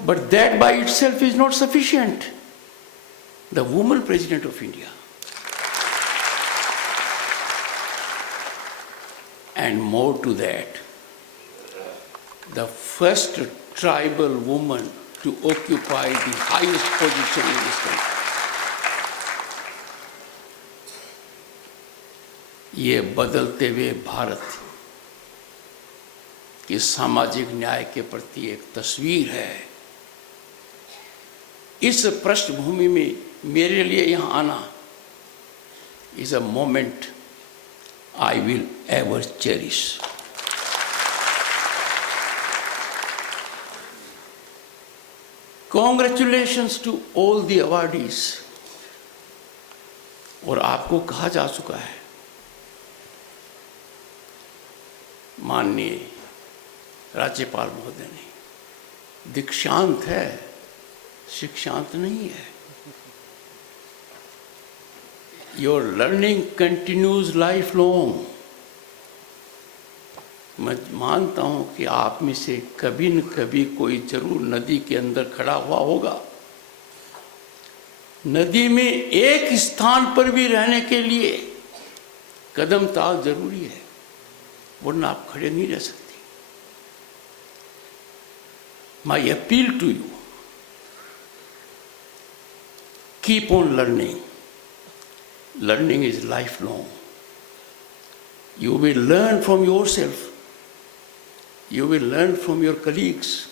But that by itself is not sufficient. The woman President of India. And more to that, the first tribal woman to occupy the highest position in this country. ये बदलते हुए भारत की सामाजिक न्याय के प्रति एक तस्वीर है। इस पृष्ठभूमि में मेरे लिए यहाँ आना is a moment I will ever cherish. Congratulations to all the awardees. और आपको कहा जा चुका है, माननीय राज्यपाल महोदय ने, दीक्षांत है, शिक्षांत नहीं है। Your learning continues lifelong. मैं मानता हूं कि आप में से कभी न कभी कोई जरूर नदी के अंदर खड़ा हुआ होगा। नदी में एक स्थान पर भी रहने के लिए कदम ताल जरूरी है, वरना आप खड़े नहीं रह सकते। My appeal to you, keep on learning. Learning is lifelong. You will learn from yourself. You will learn from your colleagues.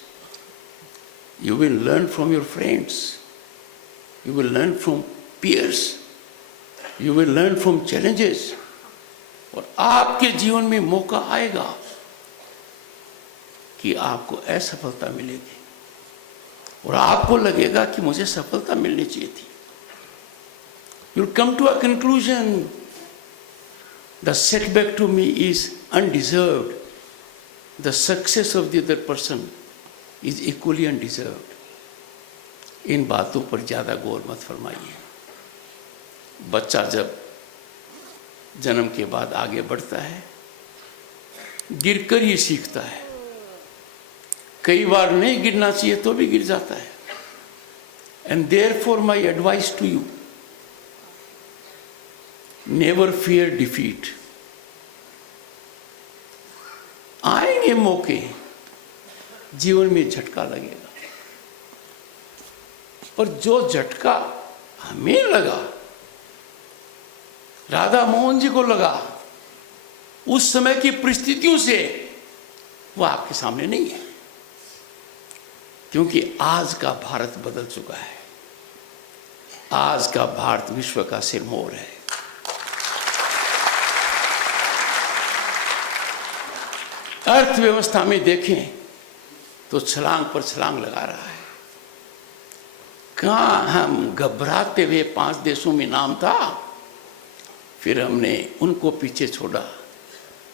You will learn from your friends. You will learn from peers. You will learn from challenges. और आपके जीवन में मौका आएगा कि आपको असफलता मिलेगी और आपको लगेगा कि मुझे सफलता मिलनी चाहिए थी। You'll come to a conclusion. The setback to me is undeserved. The success of the other person is equally undeserved. इन बातों पर ज़्यादा गौर मत फरमाइए। बच्चा जब जन्म के बाद आगे बढ़ता है, गिरकर ही सीखता है। कई बार नहीं गिरना चाहिए तो भी गिर जाता है। And therefore my advice to you, never fear defeat. आएंगे मौके, जीवन में झटका लगेगा, पर जो झटका हमें लगा, राधा मोहन जी को लगा, उस समय की परिस्थितियों से वो आपके सामने नहीं है, क्योंकि आज का भारत बदल चुका है। आज का भारत विश्व का सिरमौर है। अर्थव्यवस्था में देखें तो छलांग पर छलांग लगा रहा है। कहाँ हम घबराते हुए 5 देशों में नाम था, फिर हमने उनको पीछे छोड़ा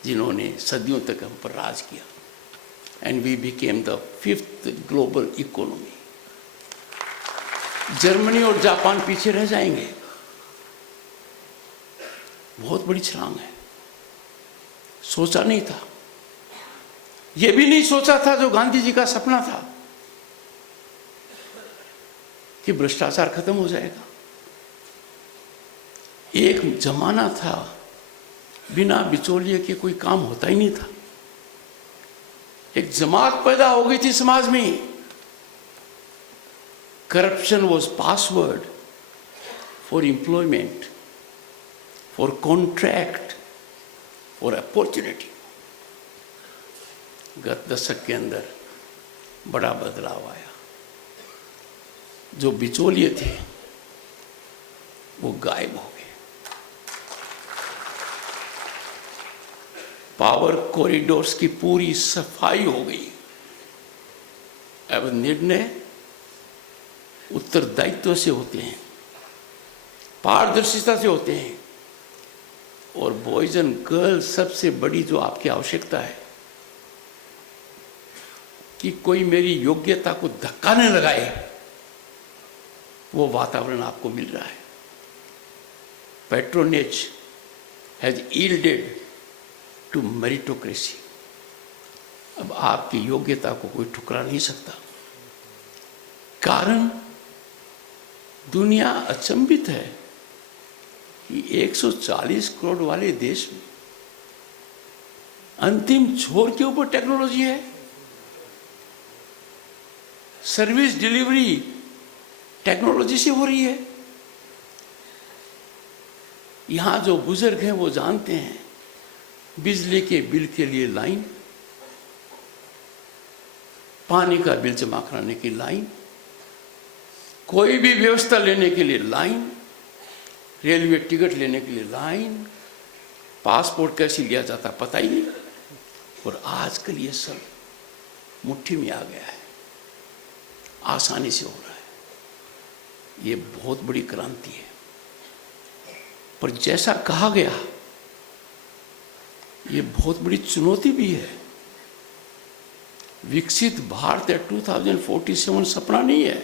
जिन्होंने सदियों तक हम पर राज किया। And we became the 5th global economy. Germany और जापान पीछे रह जाएंगे। बहुत बड़ी छलांग है, सोचा नहीं था। यह भी नहीं सोचा था जो गांधी जी का सपना था कि भ्रष्टाचार खत्म हो जाएगा। एक जमाना था बिना बिचौलिए के कोई काम होता ही नहीं था। एक जमात पैदा हो गई थी समाज में। Corruption was password for employment, for contract, for opportunity. गत दशक के अंदर बड़ा बदलाव आया। जो बिचौलिए थे वो गायब हो गए। पावर कॉरिडोर्स की पूरी सफाई हो गई। अब निर्णय उत्तरदायित्व से होते हैं, पारदर्शिता से होते हैं। और बॉयज एंड गर्ल्स, सबसे बड़ी जो आपकी आवश्यकता है कि कोई मेरी योग्यता को धक्का न लगाए, वो वातावरण आपको मिल रहा है। Patronage has yielded to meritocracy. अब आपकी योग्यता को कोई ठुकरा नहीं सकता। कारण दुनिया अचंभित है कि 140 करोड़ वाले देश में अंतिम छोर के ऊपर टेक्नोलॉजी है। सर्विस डिलीवरी टेक्नोलॉजी से हो रही है। यहां जो बुजुर्ग हैं वो जानते हैं, बिजली के बिल के लिए लाइन, पानी का बिल जमा कराने की लाइन, कोई भी व्यवस्था लेने के लिए लाइन, रेलवे टिकट लेने के लिए लाइन, पासपोर्ट कैसे लिया जाता पता ही नहीं। और आजकल ये सब मुट्ठी में आ गया है, आसानी से हो रहा है। ये बहुत बड़ी क्रांति है। पर जैसा कहा गया, ये बहुत बड़ी चुनौती भी है। विकसित भारत 2047 सपना नहीं है,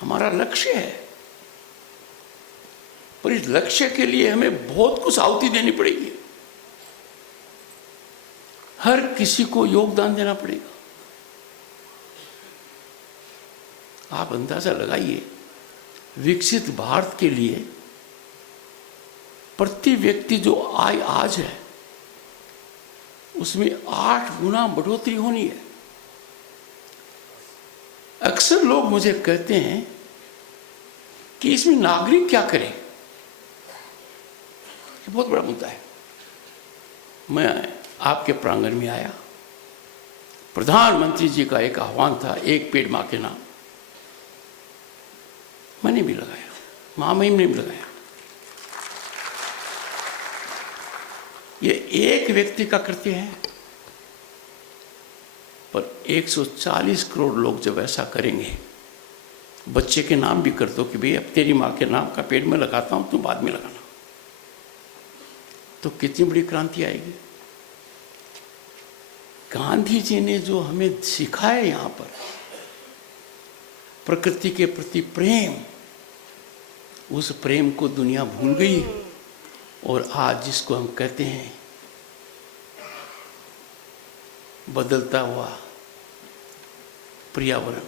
हमारा लक्ष्य है। पर इस लक्ष्य के लिए हमें बहुत कुछ आहुति देनी पड़ेगी। हर किसी को योगदान देना पड़ेगा। आप अंदाजा लगाइए, विकसित भारत के लिए प्रति व्यक्ति जो आय आज है उसमें 8 गुना बढ़ोतरी होनी है। अक्सर लोग मुझे कहते हैं कि इसमें नागरिक क्या करें। ये बहुत बड़ा मुद्दा है। मैं आपके प्रांगण में आया, प्रधानमंत्री जी का एक आह्वान था, एक पेड़ मां के नाम। मैंने भी लगाया, महामहिम ने भी लगाया। ये एक व्यक्ति का कृत्य है, पर 140 करोड़ लोग जब ऐसा करेंगे, बच्चे के नाम भी कर दो कि भाई अब तेरी मां के नाम का पेड़ मैं लगाता हूं, तुम बाद में लगाना, तो कितनी बड़ी क्रांति आएगी। गांधी जी ने जो हमें सिखाया यहां पर, प्रकृति के प्रति प्रेम, उस प्रेम को दुनिया भूल गई। और आज जिसको हम कहते हैं बदलता हुआ पर्यावरण,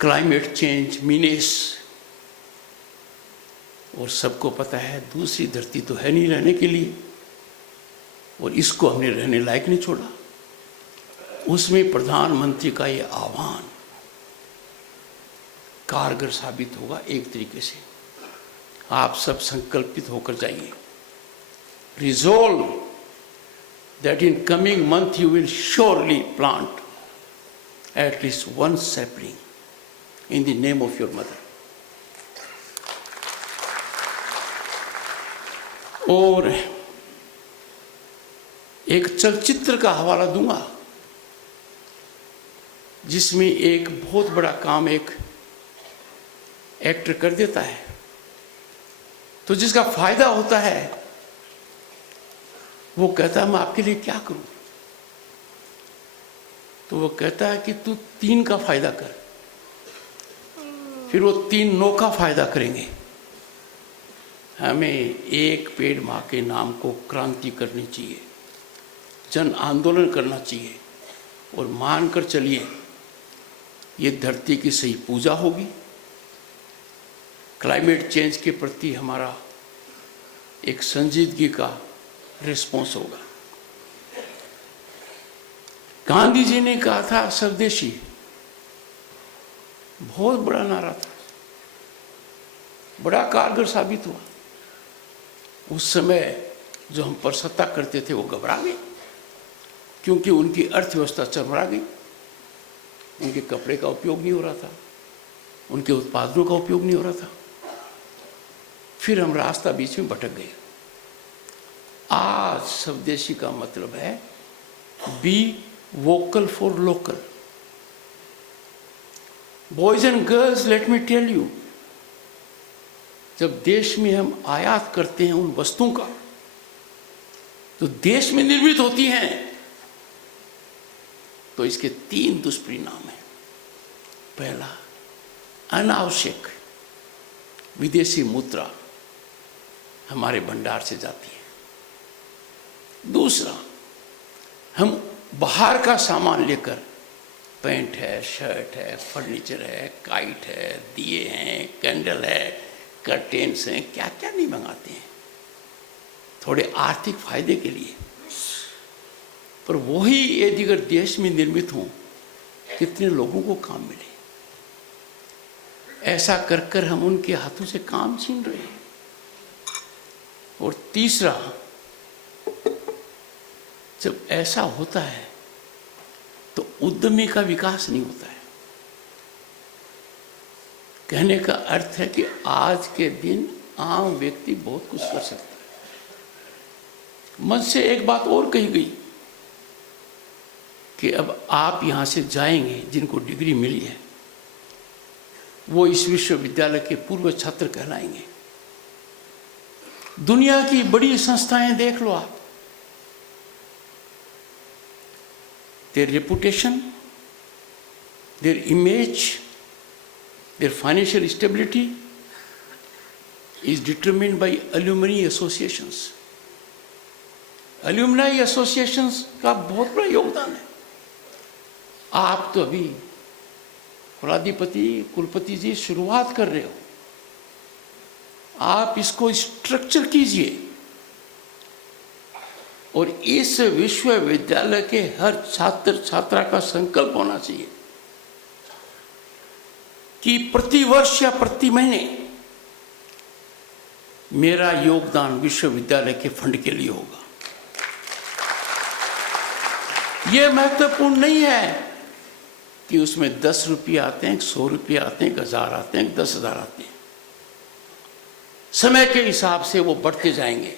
क्लाइमेट चेंज, मीनेस, और सबको पता है दूसरी धरती तो है नहीं रहने के लिए, और इसको हमने रहने लायक नहीं छोड़ा। उसमें प्रधानमंत्री का ये आह्वान कारगर साबित होगा। एक तरीके से आप सब संकल्पित होकर जाइए। Resolve that in coming month you will surely plant at least 1 sapling in the name of your mother. और एक चलचित्र का हवाला दूंगा जिसमें एक बहुत बड़ा काम एक एक्टर कर देता है, तो जिसका फायदा होता है वो कहता है मैं आपके लिए क्या करूं। तो वो कहता है कि तू 3 का फायदा कर। फिर वो 3 9 का फायदा करेंगे। हमें एक पेड़ मां के नाम को क्रांति करनी चाहिए। जन आंदोलन करना चाहिए और मानकर चलिए ये धरती की सही पूजा होगी, क्लाइमेट चेंज के प्रति हमारा एक संजीदगी का रिस्पॉन्स होगा। गांधी जी ने कहा था स्वदेशी, बहुत बड़ा नारा था, बड़ा कारगर साबित हुआ। उस समय जो हम पर सत्ता करते थे वो घबरा गए, क्योंकि उनकी अर्थव्यवस्था चरमरा गई, उनके कपड़े का उपयोग नहीं हो रहा था, उनके उत्पादों का उपयोग नहीं हो रहा था। फिर हम रास्ता बीच में भटक गए। आज स्वदेशी का मतलब है be vocal for local. Boys and girls, let me tell you, जब देश में हम आयात करते हैं उन वस्तुओं का तो देश में निर्मित होती हैं, तो इसके 3 दुष्परिणाम हैं। पहला, अनावश्यक विदेशी मुद्रा हमारे भंडार से जाती है। दूसरा, हम बाहर का सामान लेकर, पैंट है, शर्ट है, फर्नीचर है, काइट है, दिए हैं, कैंडल है, कर्टेन्स हैं, क्या क्या नहीं मंगाते हैं थोड़े आर्थिक फायदे के लिए। पर वही यदि अगर देश में निर्मित हों, कितने लोगों को काम मिले। ऐसा कर कर हम उनके हाथों से काम छीन रहे हैं। और तीसरा, जब ऐसा होता है तो उद्यमी का विकास नहीं होता है। कहने का अर्थ है कि आज के दिन आम व्यक्ति बहुत कुछ कर सकता है। मन से एक बात और कही गई कि अब आप यहां से जाएंगे, जिनको डिग्री मिली है वो इस विश्वविद्यालय के पूर्व छात्र कहलाएंगे। दुनिया की बड़ी संस्थाएं देख लो आप, their reputation, their image, their financial stability is determined by alumni associations. Alumni associations का बहुत बड़ा योगदान है। आप तो अभी कुलपति जी शुरुआत कर रहे हो, आप इसको स्ट्रक्चर कीजिए और इस विश्वविद्यालय के हर छात्र छात्रा का संकल्प होना चाहिए कि प्रति वर्ष या प्रति महीने मेरा योगदान विश्वविद्यालय के फंड के लिए होगा। यह महत्वपूर्ण नहीं है कि उसमें 10 रुपये आते हैं, 100 रुपये आते हैं, 1000 आते हैं, 10,000 आते हैं। समय के हिसाब से वो बढ़ते जाएंगे,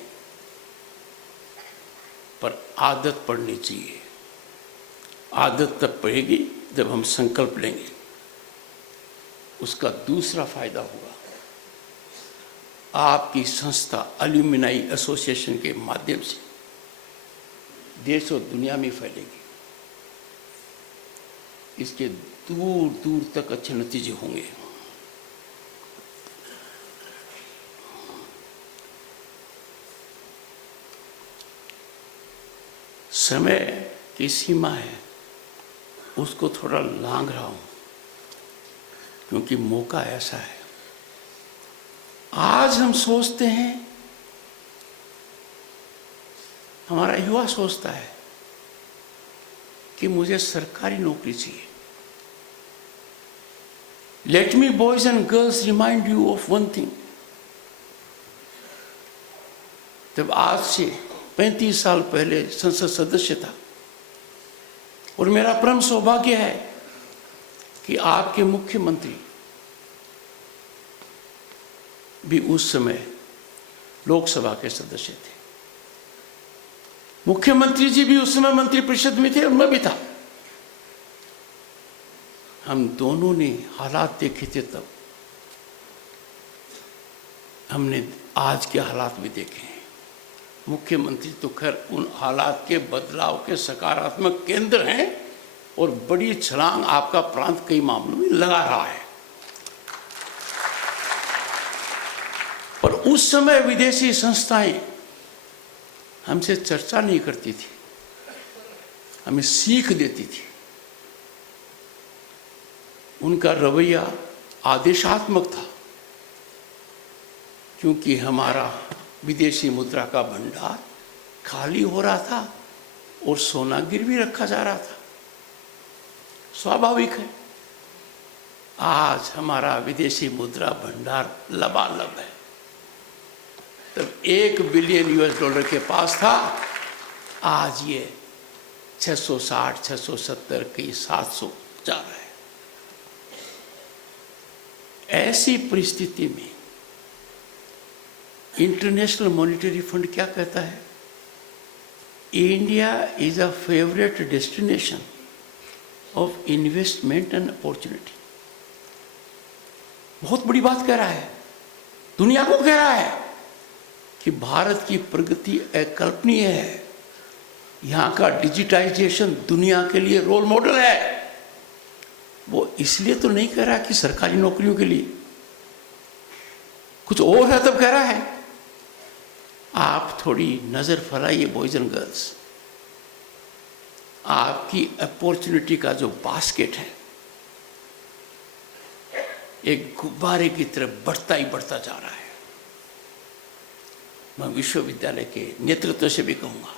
पर आदत पड़नी चाहिए। आदत तब पड़ेगी जब हम संकल्प लेंगे। उसका दूसरा फायदा होगा, आपकी संस्था एल्यूमिनाई एसोसिएशन के माध्यम से देश और दुनिया में फैलेगी। इसके दूर दूर तक अच्छे नतीजे होंगे। समय की सीमा है, उसको थोड़ा लांघ रहा हूं क्योंकि मौका ऐसा है। आज हम सोचते हैं, हमारा युवा सोचता है कि मुझे सरकारी नौकरी चाहिए। Let me boys and girls remind you of one thing. जब आज से 35 साल पहले संसद सदस्य था और मेरा परम सौभाग्य है कि आपके मुख्यमंत्री भी उस समय लोकसभा के सदस्य थे। मुख्यमंत्री जी भी उस समय मंत्रिपरिषद में थे और मैं भी था। हम दोनों ने हालात देखे थे, तब हमने आज के हालात भी देखे हैं। मुख्यमंत्री तो खैर उन हालात के बदलाव के सकारात्मक केंद्र हैं और बड़ी छलांग आपका प्रांत कई मामलों में लगा रहा है। पर उस समय विदेशी संस्थाएं हमसे चर्चा नहीं करती थी। हमें सीख देती थी। उनका रवैया आदेशात्मक था, क्योंकि हमारा विदेशी मुद्रा का भंडार खाली हो रहा था और सोना गिरवी रखा जा रहा था। स्वाभाविक है, आज हमारा विदेशी मुद्रा भंडार लबालब है। तब 1 बिलियन US$ के पास था, आज ये 660, 670 की 700 जा रहा है। ऐसी परिस्थिति में इंटरनेशनल मॉनेटरी फंड क्या कहता है? India is a favourite destination of investment and opportunity. बहुत बड़ी बात कह रहा है, दुनिया को कह रहा है कि भारत की प्रगति अकल्पनीय है। यहाँ का डिजिटाइजेशन दुनिया के लिए रोल मॉडल है। वो इसलिए तो नहीं कह रहा कि सरकारी नौकरियों के लिए, कुछ और है तब कह रहा है। आप थोड़ी नजर फैलाइए बॉयज एंड गर्ल्स, आपकी अपॉर्चुनिटी का जो बास्केट है एक गुब्बारे की तरफ बढ़ता ही बढ़ता जा रहा है। मैं विश्वविद्यालय के नेतृत्व से भी कहूंगा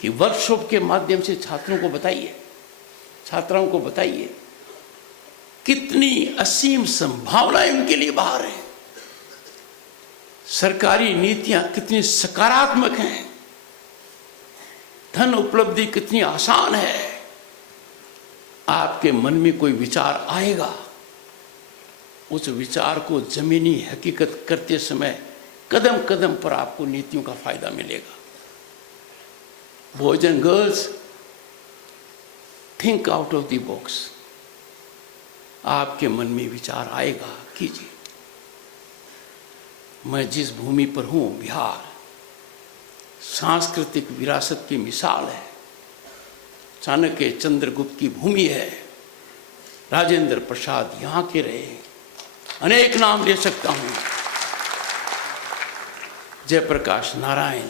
कि वर्कशॉप के माध्यम से छात्रों को बताइए, छात्राओं को बताइए कितनी असीम संभावनाएं उनके लिए बाहर हैं। सरकारी नीतियां कितनी सकारात्मक हैं, धन उपलब्धि कितनी आसान है। आपके मन में कोई विचार आएगा, उस विचार को जमीनी हकीकत करते समय कदम कदम पर आपको नीतियों का फायदा मिलेगा। Boys and girls, think out of the box. आपके मन में विचार आएगा, कीजिए। मैं जिस भूमि पर हूं, बिहार सांस्कृतिक विरासत की मिसाल है। चाणक्य चंद्रगुप्त की भूमि है, राजेंद्र प्रसाद यहां के रहे, अनेक नाम ले सकता हूं, जयप्रकाश नारायण,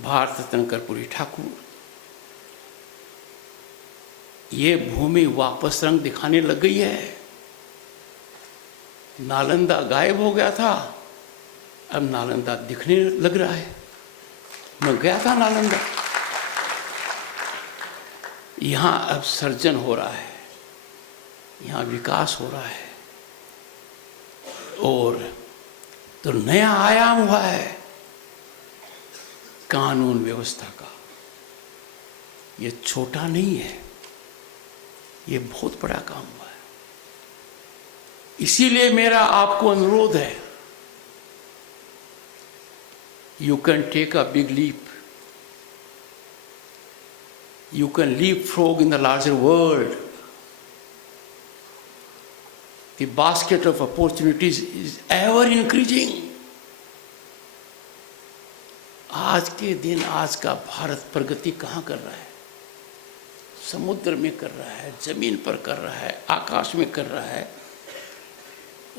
भारत रत्न कर्पूरी ठाकुर। ये भूमि वापस रंग दिखाने लग गई है। नालंदा गायब हो गया था, अब नालंदा दिखने लग रहा है। मैं गया था नालंदा, यहां अब सर्जन हो रहा है, यहां विकास हो रहा है, और तो नया आयाम हुआ है कानून व्यवस्था का। ये छोटा नहीं है, ये बहुत बड़ा काम हुआ है। इसीलिए मेरा आपको अनुरोध है, you can take a big leap, you can leap frog in the larger world. The basket of opportunities is ever increasing. आज के दिन, आज का भारत प्रगति कहाँ कर रहा है? समुद्र में कर रहा है, जमीन पर कर रहा है, आकाश में कर रहा है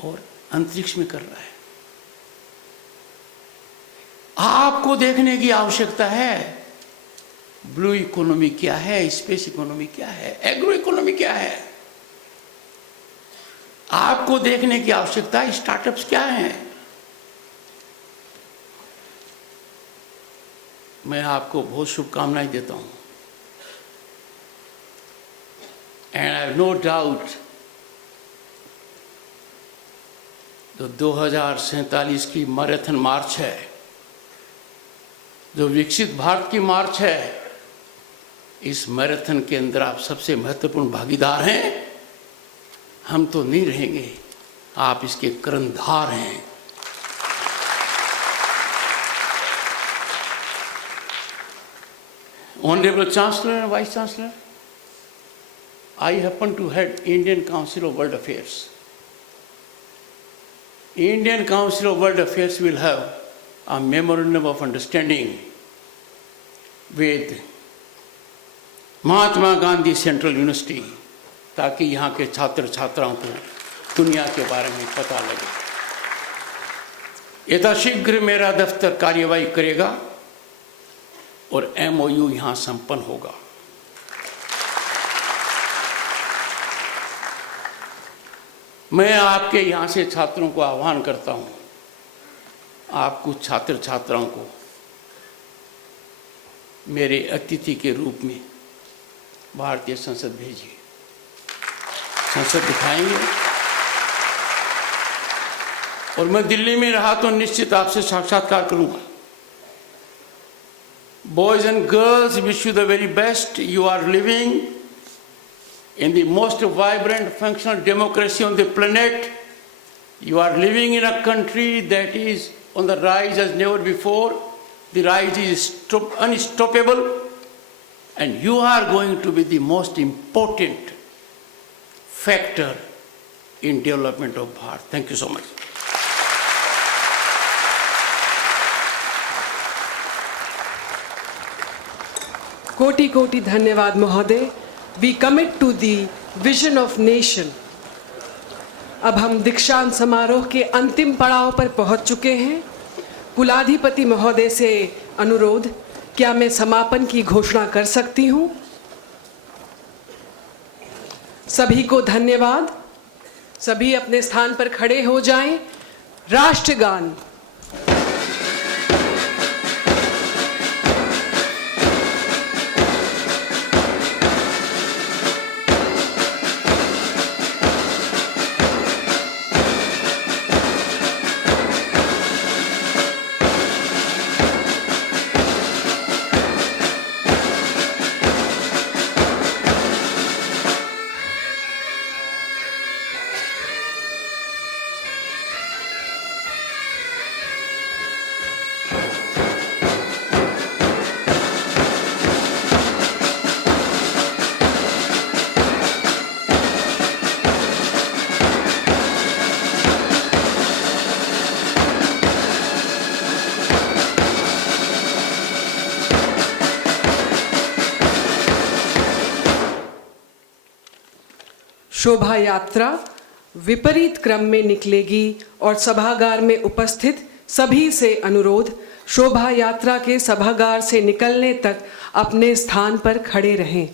और अंतरिक्ष में कर रहा है। आपको देखने की आवश्यकता है, ब्लू इकोनॉमी क्या है, स्पेस इकोनॉमी क्या है, एग्रो इकोनॉमी क्या है। आपको देखने की आवश्यकता है, स्टार्टअप्स क्या हैं। मैं आपको बहुत शुभकामनाएं देता हूं, and I have no doubt जो 2047 की मैराथन मार्च है, जो विकसित भारत की मार्च है, इस मैराथन के अंदर आप सबसे महत्वपूर्ण भागीदार हैं। हम तो नहीं रहेंगे, आप इसके कर्णधार हैं। Honourable chancellor and vice chancellor, I happen to head Indian Council of World Affairs. Indian Council of World Affairs will have a memorandum of understanding with Mahatma Gandhi central university, ताकि यहाँ के छात्र छात्राओं को दुनिया के बारे में पता लगे। यथाशीघ्र मेरा दफ्तर कार्यवाही करेगा और MOU यहाँ संपन्न होगा। मैं आपके यहाँ से छात्रों को आह्वान करता हूँ, आप कुछ छात्र छात्राओं को मेरे अतिथि के रूप में भारतीय संसद भेजिए। संसद दिखाएंगे और मैं दिल्ली में रहा तो निश्चित आपसे साक्षात्कार करूंगा। Boys and girls, wish you the very best. You are living in the most vibrant functional democracy on the planet. You are living in a country that is on the rise as never before. The rise is unstoppable, and you are going to be the most important factor in development of Bharat. Thank you so much. कोटि कोटि धन्यवाद महोदय। We commit to the vision of nation. अब हम दीक्षांत समारोह के अंतिम पड़ाव पर पहुंच चुके हैं। कुलाधिपति महोदय से अनुरोध, क्या मैं समापन की घोषणा कर सकती हूं? सभी को धन्यवाद। सभी अपने स्थान पर खड़े हो जाएं। राष्ट्रगान। शोभा यात्रा विपरीत क्रम में निकलेगी और सभागार में उपस्थित सभी से अनुरोध, शोभा यात्रा के सभागार से निकलने तक अपने स्थान पर खड़े रहें।